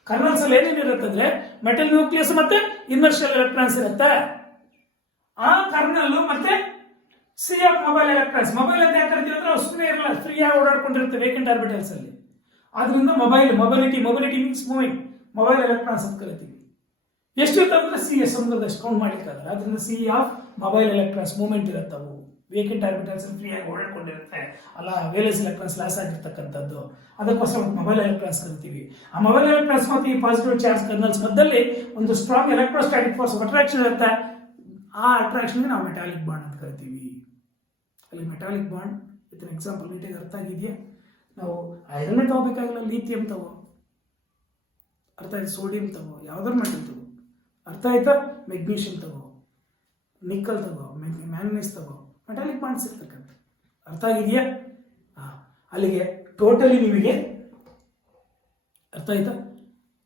Kernels ಅಲ್ಲಿ ಏನೇನಿರುತ್ತೆ ಅಂದ್ರೆ ಮೆಟಲ್ ನ್ಯೂಕ್ಲಿಯಸ್ ಮತ್ತೆ ಇನರ್ಷಿಯಲ್ ಎಲೆಕ್ಟ್ರಾನ್ಸ್ ಇರುತ್ತೆ. ಆ ಕರ್ನಲ್ ಮತ್ತೆ C of mobile electrons. Mobile ಅಂತ ಯಾಕೆ ಕರಿತೀವಿ ಅಂದ್ರೆ ಸುಮ್ಮನೆ ಇರಲ್ಲ, ಫ್ರೀ ಆಗಿ ಓಡಾಡ್ಕೊಂಡಿರುತ್ತೆ ವೇಕೆಂಟ್ ಆರ್ಬಿಟಲ್ಸ್ ಅಲ್ಲಿ. ಆದ್ರಿಂದ mobility means moving, mobile electrons ಅಂತ ಕರಿತೀವಿ. ಎಷ್ಟು ಇರ್ತಂದ್ರೆ ಸಿ ಎಸ್ ಸಮುದ್ರದಷ್ಟು ಕೌಂಟ್ ಮಾಡ್ಲಿಕ್ಕಾಗಲ್ಲ. ಅದರಿಂದ C of mobile electrons movement ಇರುತ್ತೆ. ಅವು ವೇಕೆಂಟ್ ಆರ್ಬಿಟಲ್ಸ್ ಫ್ರೀ ಆಗಿ ಓಡಾಡ್ಕೊಂಡಿರುತ್ತೆ ಅಲ್ಲ, ವೇಲೆನ್ಸ್ ಎಲೆಕ್ಟ್ರಾನ್ಸ್ ಲಾಸ್ ಆಗಿರ್ತಕ್ಕಂಥದ್ದು. ಅದಕ್ಕೋಸ್ಕರ ಮೊಬೈಲ್ ಎಲೆಕ್ಟ್ರಾನ್ಸ್ ಕರಿತೀವಿ. ಆ ಮೊಬೈಲ್ ಎಲೆಕ್ಟ್ರಾನ್ಸ್ ಮತ್ತು ಈ ಪಾಸಿಟಿವ್ ಚಾರ್ಜ್ ಕರ್ನಲ್ಸ್ ಮಧ್ಯದಲ್ಲಿ ಒಂದು strong electrostatic force of attraction ಇರುತ್ತೆ. ಆ ಅಟ್ರಾಕ್ಷನ್ಗೆ ನಾವು ಮೆಟಾಲಿಕ್ ಬಾಂಡ್ ಅಂತ ಕರಿತೀವಿ. ಅಲ್ಲಿ ಮೆಟಾಲಿಕ್ ಬಾಂಡ್ ಇದರ ಎಕ್ಸಾಂಪಲ್ ನೀಟಾಗಿ ಅರ್ಥ ಆಗಿದೆಯಾ? ನಾವು ಐರನ್ ತಗೋಬೇಕಾಗಿಲ್ಲ, ಲಿಥಿಯಂ ತಗೋ, ಅರ್ಥ ಆಯ್ತು? ಸೋಡಿಯಂ ತಗೋ, ಯಾವ್ದಾರು ಮೆಟಲ್ ತಗೋ, ಅರ್ಥ ಆಯ್ತಾ? ಮೆಗ್ನೀಷಿಯಂ ತಗೋ, ನಿಕ್ಕಲ್ ತಗೋ, ಮ್ಯಾಂಗನೀಸ್ ತಗೋ, ಮೆಟಾಲಿಕ್ ಬಾಂಡ್ಸ್ ಇರ್ತಕ್ಕಂಥ. ಅರ್ಥ ಆಗಿದೆಯಾ? ಅಲ್ಲಿಗೆ ಟೋಟಲಿ ನಿಮಗೆ ಅರ್ಥ ಆಯ್ತಾ?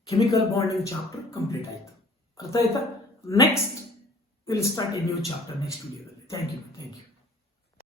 ಕೆಮಿಕಲ್ ಬಾಂಡಿಂಗ್ ಚಾಪ್ಟರ್ ಕಂಪ್ಲೀಟ್ ಆಯಿತು. ಅರ್ಥ ಆಯ್ತಾ? Next will start a new chapter next ವಿಡಿಯೋದಲ್ಲಿ. Thank you.